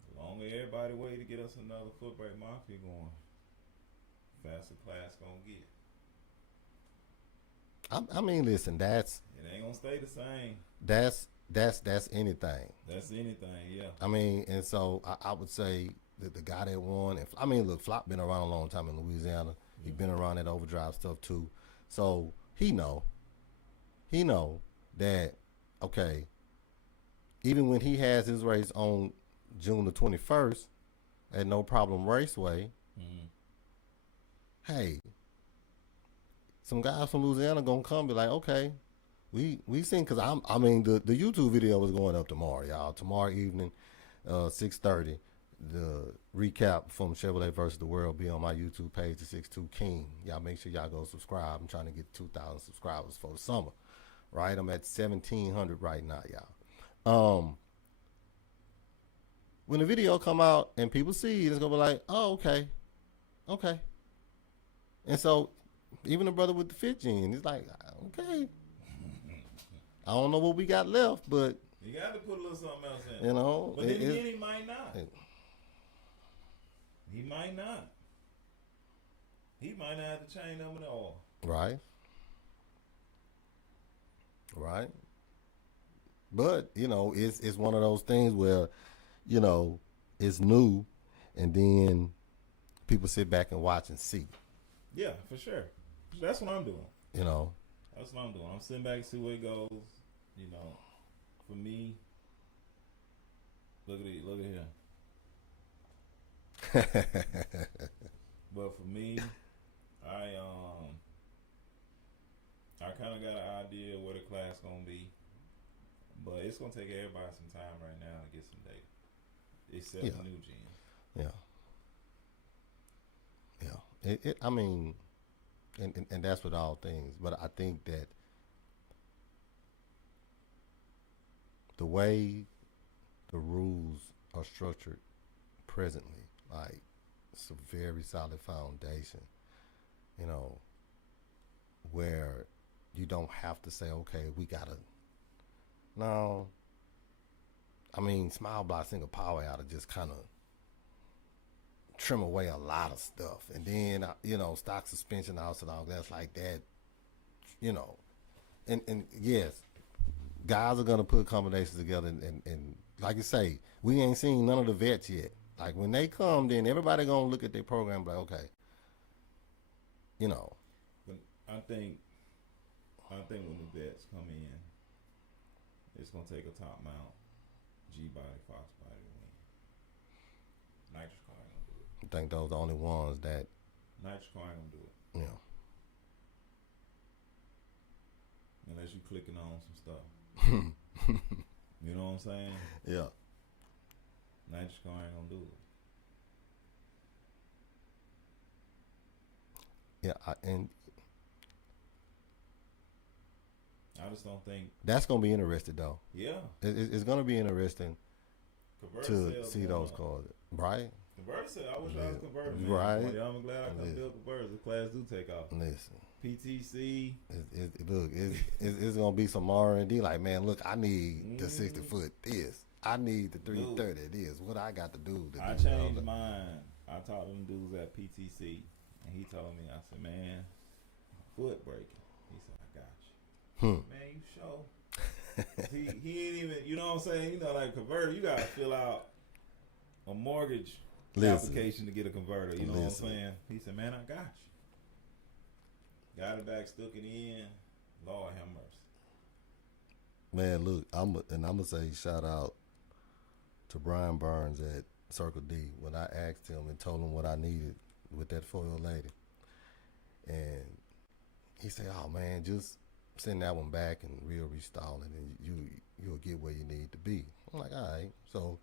The longer everybody wait to get us another Footbrake Mafia going, faster class gonna get. I mean, listen, it ain't gonna stay the same. That's anything. That's anything, yeah. I mean, and so I would say that the guy that won, and I mean, look, Flop been around a long time in Louisiana. He been around that overdrive stuff too. So he know that, okay, even when he has his race on June the 21st at No Problem Raceway, hey, some guys from Louisiana gonna come be like, okay, we seen, cause the YouTube video was going up tomorrow, y'all. Tomorrow evening, 6:30. The recap from Chevrolet versus the World be on my YouTube page, the 62 King. Y'all make sure y'all go subscribe. I'm trying to get 2,000 subscribers for the summer. Right? I'm at 1,700 right now, y'all. When the video come out and people see it, it's gonna be like, oh, okay. And so even the brother with the 5th gen, he's like, okay. I don't know what we got left, but you got to put a little something else in. But then again, he might not. He might not. He might not have to change them at all. Right. But, it's one of those things where, it's new, and then people sit back and watch and see. Yeah, for sure. That's what I'm doing. You know, That's what I'm doing. I'm sitting back and see where it goes. You know, for me, look at here. But for me, I kind of got an idea of what the class gonna be, but it's gonna take everybody some time right now to get some data, except the new gen. Yeah. I mean, and that's with all things. But I think that the way the rules are structured presently, like, it's a very solid foundation, you know, where you don't have to say, okay, we gotta. No, I mean, small block single power ought to just kind of trim away a lot of stuff, and then you know, stock suspension house and all that's like that, you know, and yes, guys are gonna put combinations together, and like you say, we ain't seen none of the vets yet. Like when they come, then everybody gonna look at their program and be like, okay, you know. But I think when the vets come in, it's gonna take a top mount G body, Fox body to win. Nitrous car ain't gonna do it. I think those are the only ones that. Nitrous car ain't gonna do it. Yeah. Unless you clicking on some stuff. You know what I'm saying? Yeah. Nitrous car ain't gonna do it. Yeah, and I just don't think that's gonna be interesting though. Yeah. It's gonna be interesting to see those cars, right? Converter said, I wish I was converted, man. Right. Boy, I'm glad I can build converters. The class do take off. Listen. PTC. Look, it's gonna be some R&D. Like, man, look, I need the 60-foot this. I need the 330 this. What I got to do? I changed mine. I talked to them dudes at PTC, and he told me, I said, man, foot breaking. He said, I got you. Man, you show. he ain't even, you know what I'm saying? You know, like converter, you gotta fill out a mortgage application to get a converter. You know what I'm saying? He said, man, I got you. Got it back, stuck it in. Lord have mercy. Man, look, I'm gonna say shout out to Brian Burns at Circle D when I asked him and told him what I needed with that 4-year-old lady, and he said, "Oh man, just send that one back and we'll restyle it, and you'll get where you need to be." I'm like, all right. So,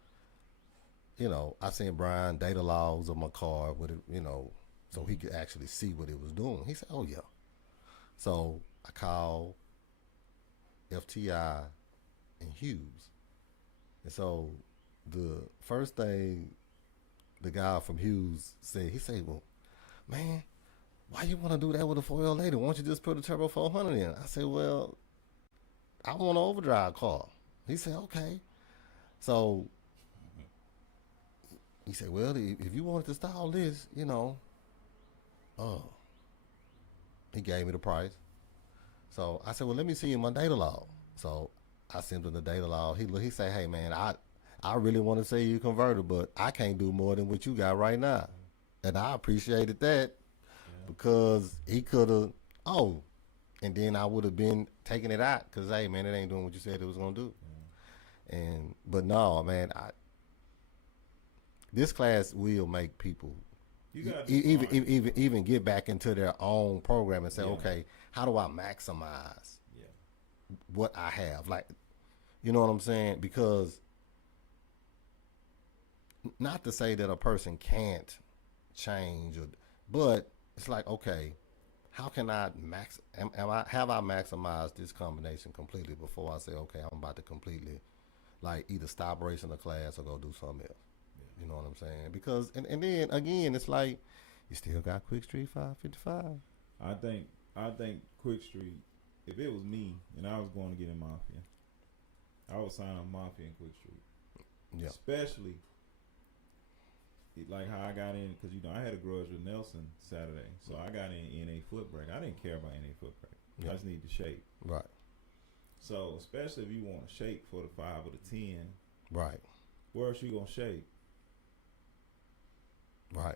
you know, I sent Brian data logs of my car with it, you know, so he could actually see what it was doing. He said, "Oh yeah." So I called FTI and Hughes, and so the first thing the guy from Hughes said, he said, "Well, man, why you want to do that with a 4-year-old lady? Why don't you just put a turbo 400 in?" I said, "Well, I want an overdrive car." He said, "Okay." So he said, "Well, if you wanted to style this, you know," he gave me the price. So I said, "Well, let me see my data log." So I sent him the data log. He said, "Hey man, I really want to say you converted, but I can't do more than what you got right now." And I appreciated that because he could have, and then I would have been taking it out because, hey man, it ain't doing what you said it was gonna do. But no, man, this class will make people even get back into their own program and say, okay, how do I maximize what I have? Like, you know what I'm saying? Because not to say that a person can't change, but it's like, okay, how can I have I maximized this combination completely before I say, okay, I'm about to completely, like, either stop racing the class or go do something else. You know what I'm saying? Because and then again, it's like you still got Quick Street 555. I think Quick Street, if it was me and I was going to get in Mafia, I would sign up Mafia and Quick Street. Yeah. Especially like how I got in, because you know I had a grudge with Nelson Saturday, so I got in NA Footbrake. I didn't care about NA Footbrake. I just need the shape. Right. So especially if you want a shape for the 5 or the 10, right? Where else you gonna shape? Right.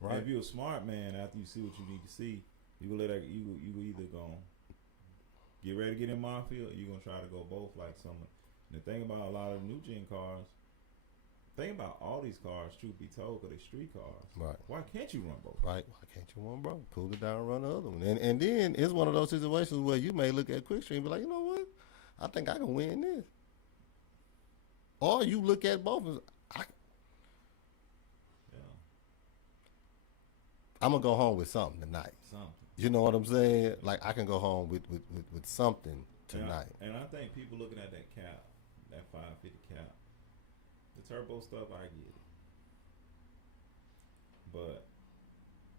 And Right. if you're a smart man, after you see what you need to see, you will let that, you either gonna get ready to get in Mafia, or you gonna try to go both like some. And the thing about a lot of new gen cars, think about all these cars, truth be told, because they street cars. Right. Why can't you run both? Right. Why can't you one, bro? Cool it down and run the other one. And then it's one of those situations where you may look at Quick Stream and be like, you know what? I think I can win this. Or you look at both and Yeah, I'm gonna go home with something tonight. something. You know what I'm saying? Like I can go home with something tonight. And I think people looking at that cap, that 550 cap, the turbo stuff, I get it. But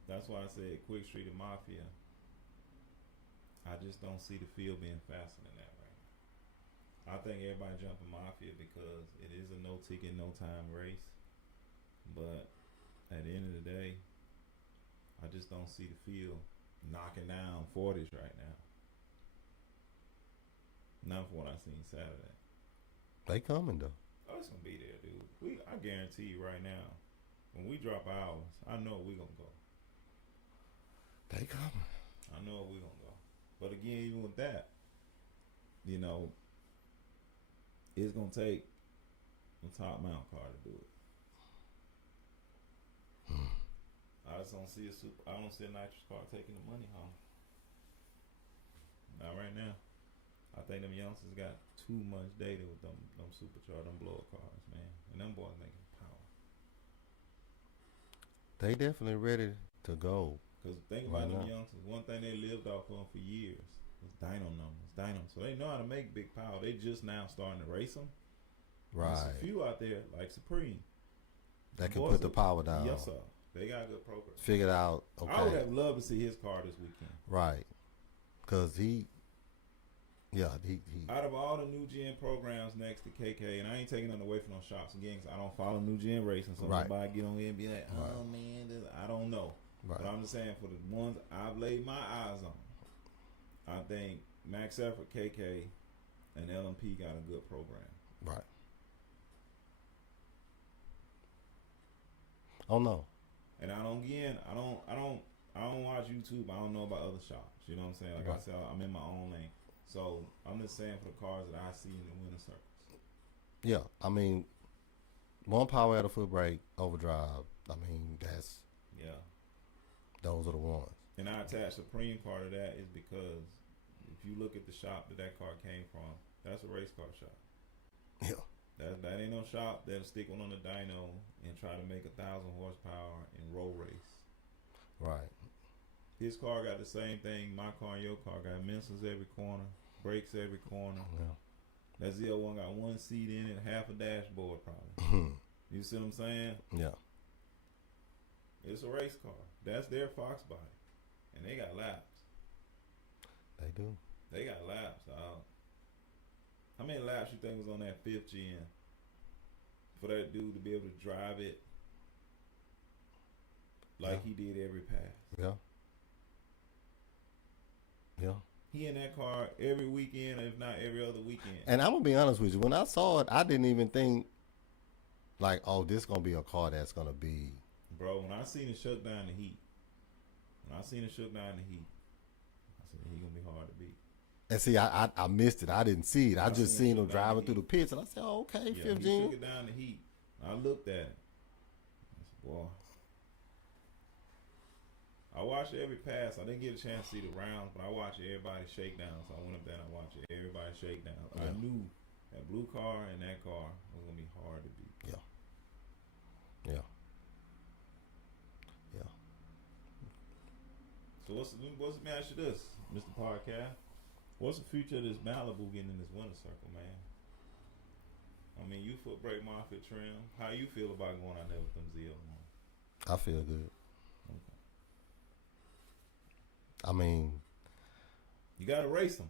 that's why I said Quick Street and Mafia. I just don't see the field being faster than that right now. I think everybody jumping Mafia because it is a no ticket, no time race. But at the end of the day, I just don't see the field knocking down 40s right now. Not for what I seen Saturday. They coming though. Oh, it's gonna be there, dude. I guarantee you right now, when we drop ours, I know we gonna go. They coming. I know we gonna go. But again, even with that, you know, it's gonna take a top mount car to do it. I just don't see I don't see a nitrous car taking the money home. Not right now. I think them youngsters got too much data with them supercharged, them blower cars, man. And them boys making power. They definitely ready to go. Because think Right about them now. youngsters. One thing they lived off of for years was dyno numbers. Dyno. So they know how to make big power. They just now starting to race them. Right. There's a few out there like Supreme. That can Boys put the are- power down. Yes, sir. They got a good program. Figured out. Okay. I would have loved to see his car this weekend. Right. Cause he. Out of all the new gen programs next to KK, and I ain't taking nothing away from those shops again, 'cause I don't follow new gen racing, so Right. nobody get on here and be like, oh Right. man, I don't know. Right. But I'm just saying, for the ones I've laid my eyes on, I think Max Effort, KK, and LMP got a good program. Right. Oh no. And I don't watch YouTube. I don't know about other shops. You know what I'm saying? Like I Right. said, I'm in my own lane. So I'm just saying for the cars that I see in the winter circles. Yeah. I mean, one power at a foot brake overdrive. I mean, Yeah. those are the ones. And I attach Supreme car to that is because if you look at the shop that car came from, that's a race car shop. Yeah. That ain't no shop that'll stick one on the dyno and try to make 1,000 horsepower and roll race. Right. His car got the same thing. My car and your car got missiles every corner, brakes every corner. Yeah. That ZL1 got one seat in it, half a dashboard probably. You see what I'm saying? Yeah. It's a race car. That's their Fox body. And they got laps. They do. They got laps, dog. How many laps you think was on that 5th gen for that dude to be able to drive it like Yeah. he did every pass? Yeah. Yeah. He in that car every weekend, if not every other weekend. And I'm gonna be honest with you. When I saw it, I didn't even think like, oh, this gonna be a car that's gonna be. Bro, when I seen it shut down the heat, I said he gonna be hard to beat. And see, I missed it. I didn't see it. I just seen seen him it down driving the through the heat. pits, and I said, oh, okay, Yeah, 5th he gen. took it down the heat. I looked at it. I said, boy. I watched every pass. I didn't get a chance to see the rounds, but I watched everybody's shakedowns. So I went up there and I watched everybody's shakedowns. I Yeah. knew that blue car and that car was gonna be hard to beat. Yeah. Yeah. Yeah. So what's let me ask you this, Mr. Podcast? What's the future of this Malibu getting in this winter circle, man? I mean, you Footbrake Mafia trim. How you feel about going out there with them ZL1? I feel good. Okay. I mean, You gotta race them.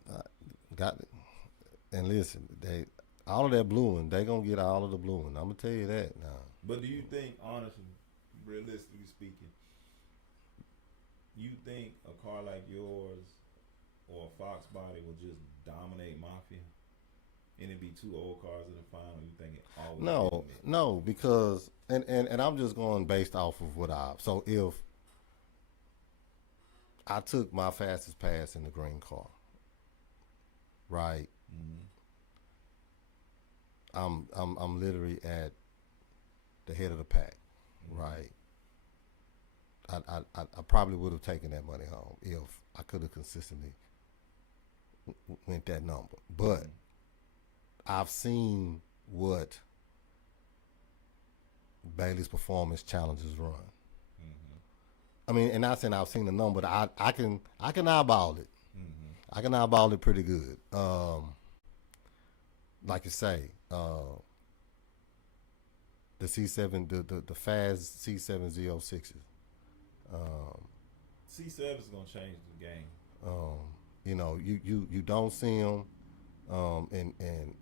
got it. And listen, they all of that bluing, they gonna get all of the bluing. I'm gonna tell you that now. But do you think, honestly, realistically speaking, you think a car like yours or a Fox body will just dominate Mafia? And it'd be 2 old cars in the final. You think it always No, because and I'm just going based off of what so if I took my fastest pass in the green car, right? Mm-hmm. I'm literally at the head of the pack, Mm-hmm. right? I probably would have taken that money home if I could have consistently went that number. But I've seen what Bailey's performance challenges run. Mm-hmm. I mean, and not saying I've seen the number, but I can eyeball it. Mm-hmm. I can eyeball it pretty good. Like you say, the C7, the fast C706s. C7 is gonna change the game. You know, you don't see them, and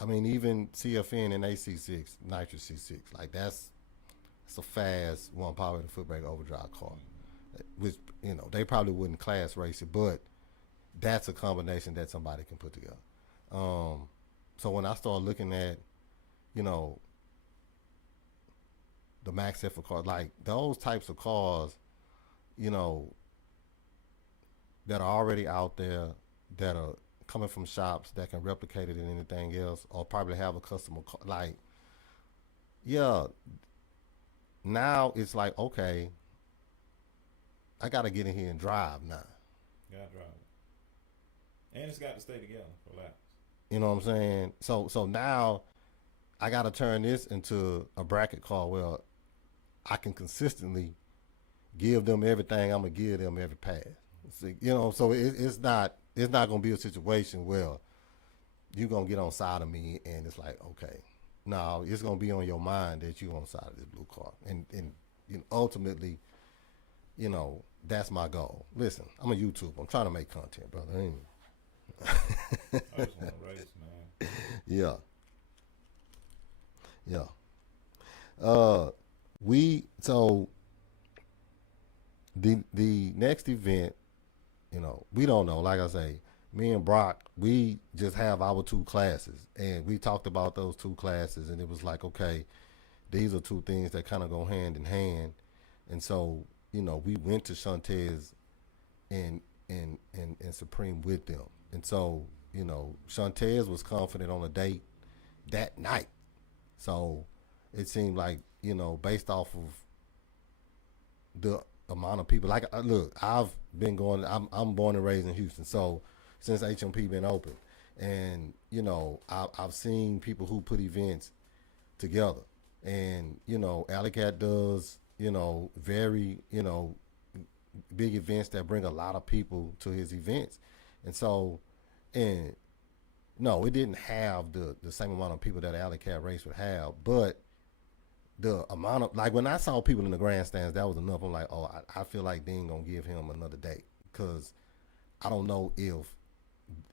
I mean even CFN and AC6 nitrous C6, like it's a fast one power to footbrake overdrive car, which you know they probably wouldn't class race it, but that's a combination that somebody can put together. So when I start looking at, you know, the max effort cars, like those types of cars, you know, that are already out there, that are coming from shops that can replicate it in anything else, or probably have a customer car, like, yeah, now it's like, okay, I got to get in here and drive now. Gotta drive it, and it's got to stay together for laps. You know what I'm saying? So now I got to turn this into a bracket car where I can consistently give them everything I'm gonna give them every pass. See, you know, so it's not gonna be a situation where you're gonna get on side of me and it's like, okay, no, it's gonna be on your mind that you on side of this blue car, and you know, ultimately, you know, that's my goal. Listen, I'm a YouTuber. I'm trying to make content, brother. I just want to race, man. Yeah. So the next event, you know, we don't know. Like I say, me and Brock, we just have our 2 classes, and we talked about those 2 classes, and it was like, okay, these are 2 things that kind of go hand in hand, and so you know, we went to Shantez and Supreme with them, and so you know, Shantez was confident on a date that night, so it seemed like, you know, based off of the amount of people, like, look, I've been going, I'm born and raised in Houston, so since HMP been open, and you know, I've seen people who put events together, and you know, Alley Cat does, you know, very, you know, big events that bring a lot of people to his events, and so, and no, it didn't have the same amount of people that Alley Cat race would have, but the amount of, like, when I saw people in the grandstands, that was enough. I'm like, oh, I feel like they ain't gonna give him another date, because I don't know if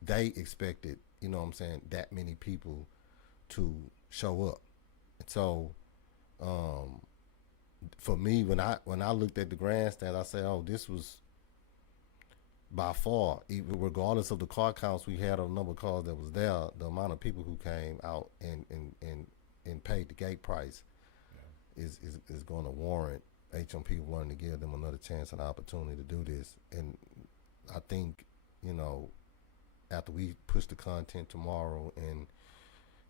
they expected, you know what I'm saying, that many people to show up. And so, for me, when I looked at the grandstand, I said, oh, this was by far, even regardless of the car counts we had, on the number of cars that was there, the amount of people who came out and paid the gate price is going to warrant HMP wanting to give them another chance and opportunity to do this. And I think, you know, after we push the content tomorrow, and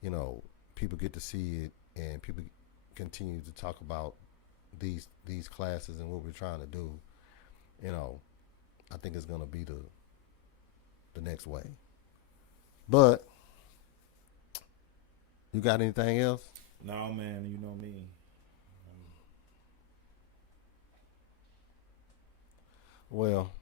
you know, people get to see it, and people continue to talk about these classes and what we're trying to do, you know, I think it's going to be the next way. But you got anything else? No, man, you know me. Well,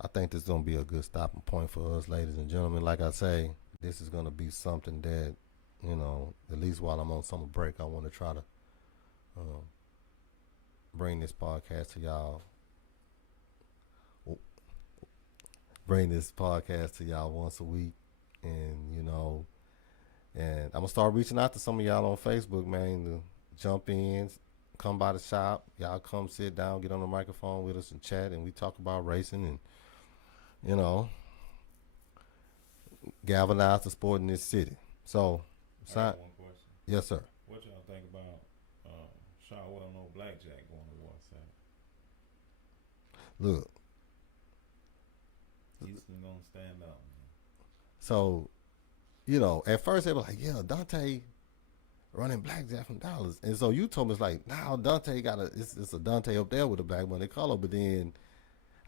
I think this is going to be a good stopping point for us, ladies and gentlemen. Like I say, this is going to be something that, you know, at least while I'm on summer break, I want to try to bring this podcast to y'all. Bring this podcast to y'all once a week, and you know, and I'm gonna start reaching out to some of y'all on Facebook, man, to jump in, come by the shop. Y'all come sit down, get on the microphone with us and chat, and we talk about racing, and you know, galvanize the sport in this city. So, I got one question. yes, sir. What y'all think about Shotwell no blackjack going to war Saturday? Look, Houston gonna stand up, man. so, you know, at first they were like, yeah, Dante running blackjack from Dallas. And so you told me, it's like, now Dante it's a Dante up there with a black money color. But then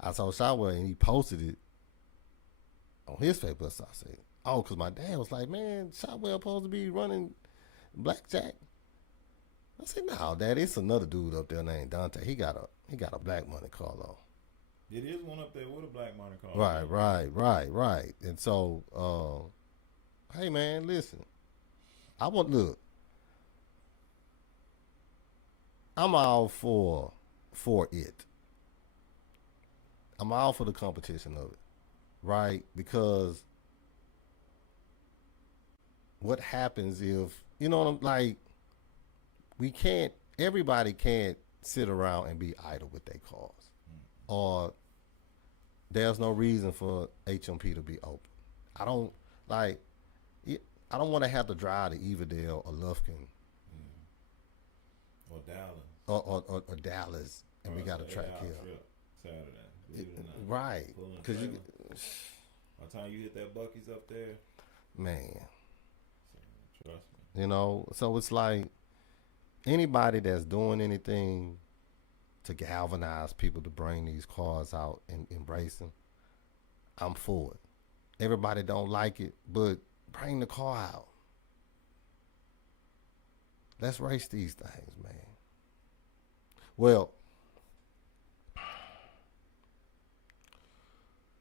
I saw Shotwell and he posted it on his Facebook. So I said, oh, because my dad was like, man, Shotwell supposed to be running blackjack. I said, no, Dad, it's another dude up there named Dante. He got a black money color. It is one up there with a black money car. Right. And so, hey man, listen. Look. I'm all for it. I'm all for the competition of it, right? Because what happens if, you know what I'm like, everybody can't sit around and be idle with their cars. Or there's no reason for HMP to be open. I don't want to have to drive to Everdale or Lufkin or Dallas. Or Dallas, and we got a track here. Saturday. Right. Because by the time you hit that Buc-ee's up there, man. Trust me. You know, so it's like anybody that's doing anything to galvanize people to bring these cars out and embrace them, I'm for it. Everybody don't like it, but bring the car out. Let's race these things, man. Well,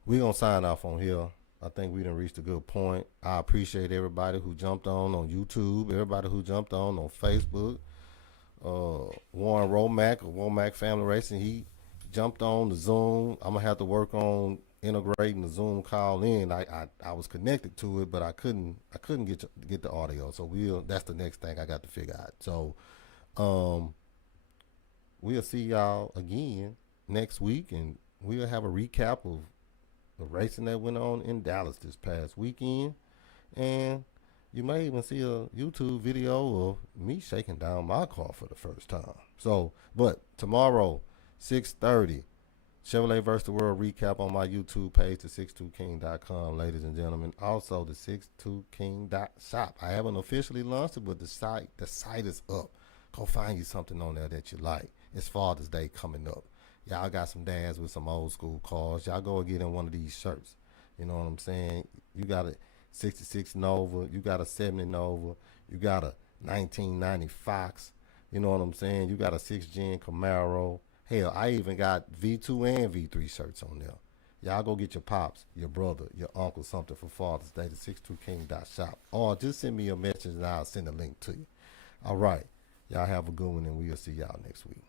we're going to sign off on here. I think we done reached a good point. I appreciate everybody who jumped on YouTube, everybody who jumped on Facebook. Warren Romack of Womack Family Racing, he jumped on the Zoom. I'm going to have to work on integrating the Zoom call in. I was connected to it, but I couldn't get the audio. So that's the next thing I got to figure out. So we'll see y'all again next week, and we'll have a recap of the racing that went on in Dallas this past weekend. And you may even see a YouTube video of me shaking down my car for the first time. So, but tomorrow, 6:30, Chevrolet vs. the World recap on my YouTube page, the62king.com, ladies and gentlemen. Also, the 62king.shop. I haven't officially launched it, but the site is up. Go find you something on there that you like. It's Father's Day coming up. Y'all got some dads with some old school cars. Y'all go and get in one of these shirts. You know what I'm saying? You got a 66 Nova. You got a 70 Nova. You got a 1990 Fox. You know what I'm saying? You got a 6th-gen Camaro. Hell, I even got V2 and V3 shirts on there. Y'all go get your pops, your brother, your uncle something for Father's Day, the 62king.shop. Or just send me a message and I'll send a link to you. All right. Y'all have a good one, and we'll see y'all next week.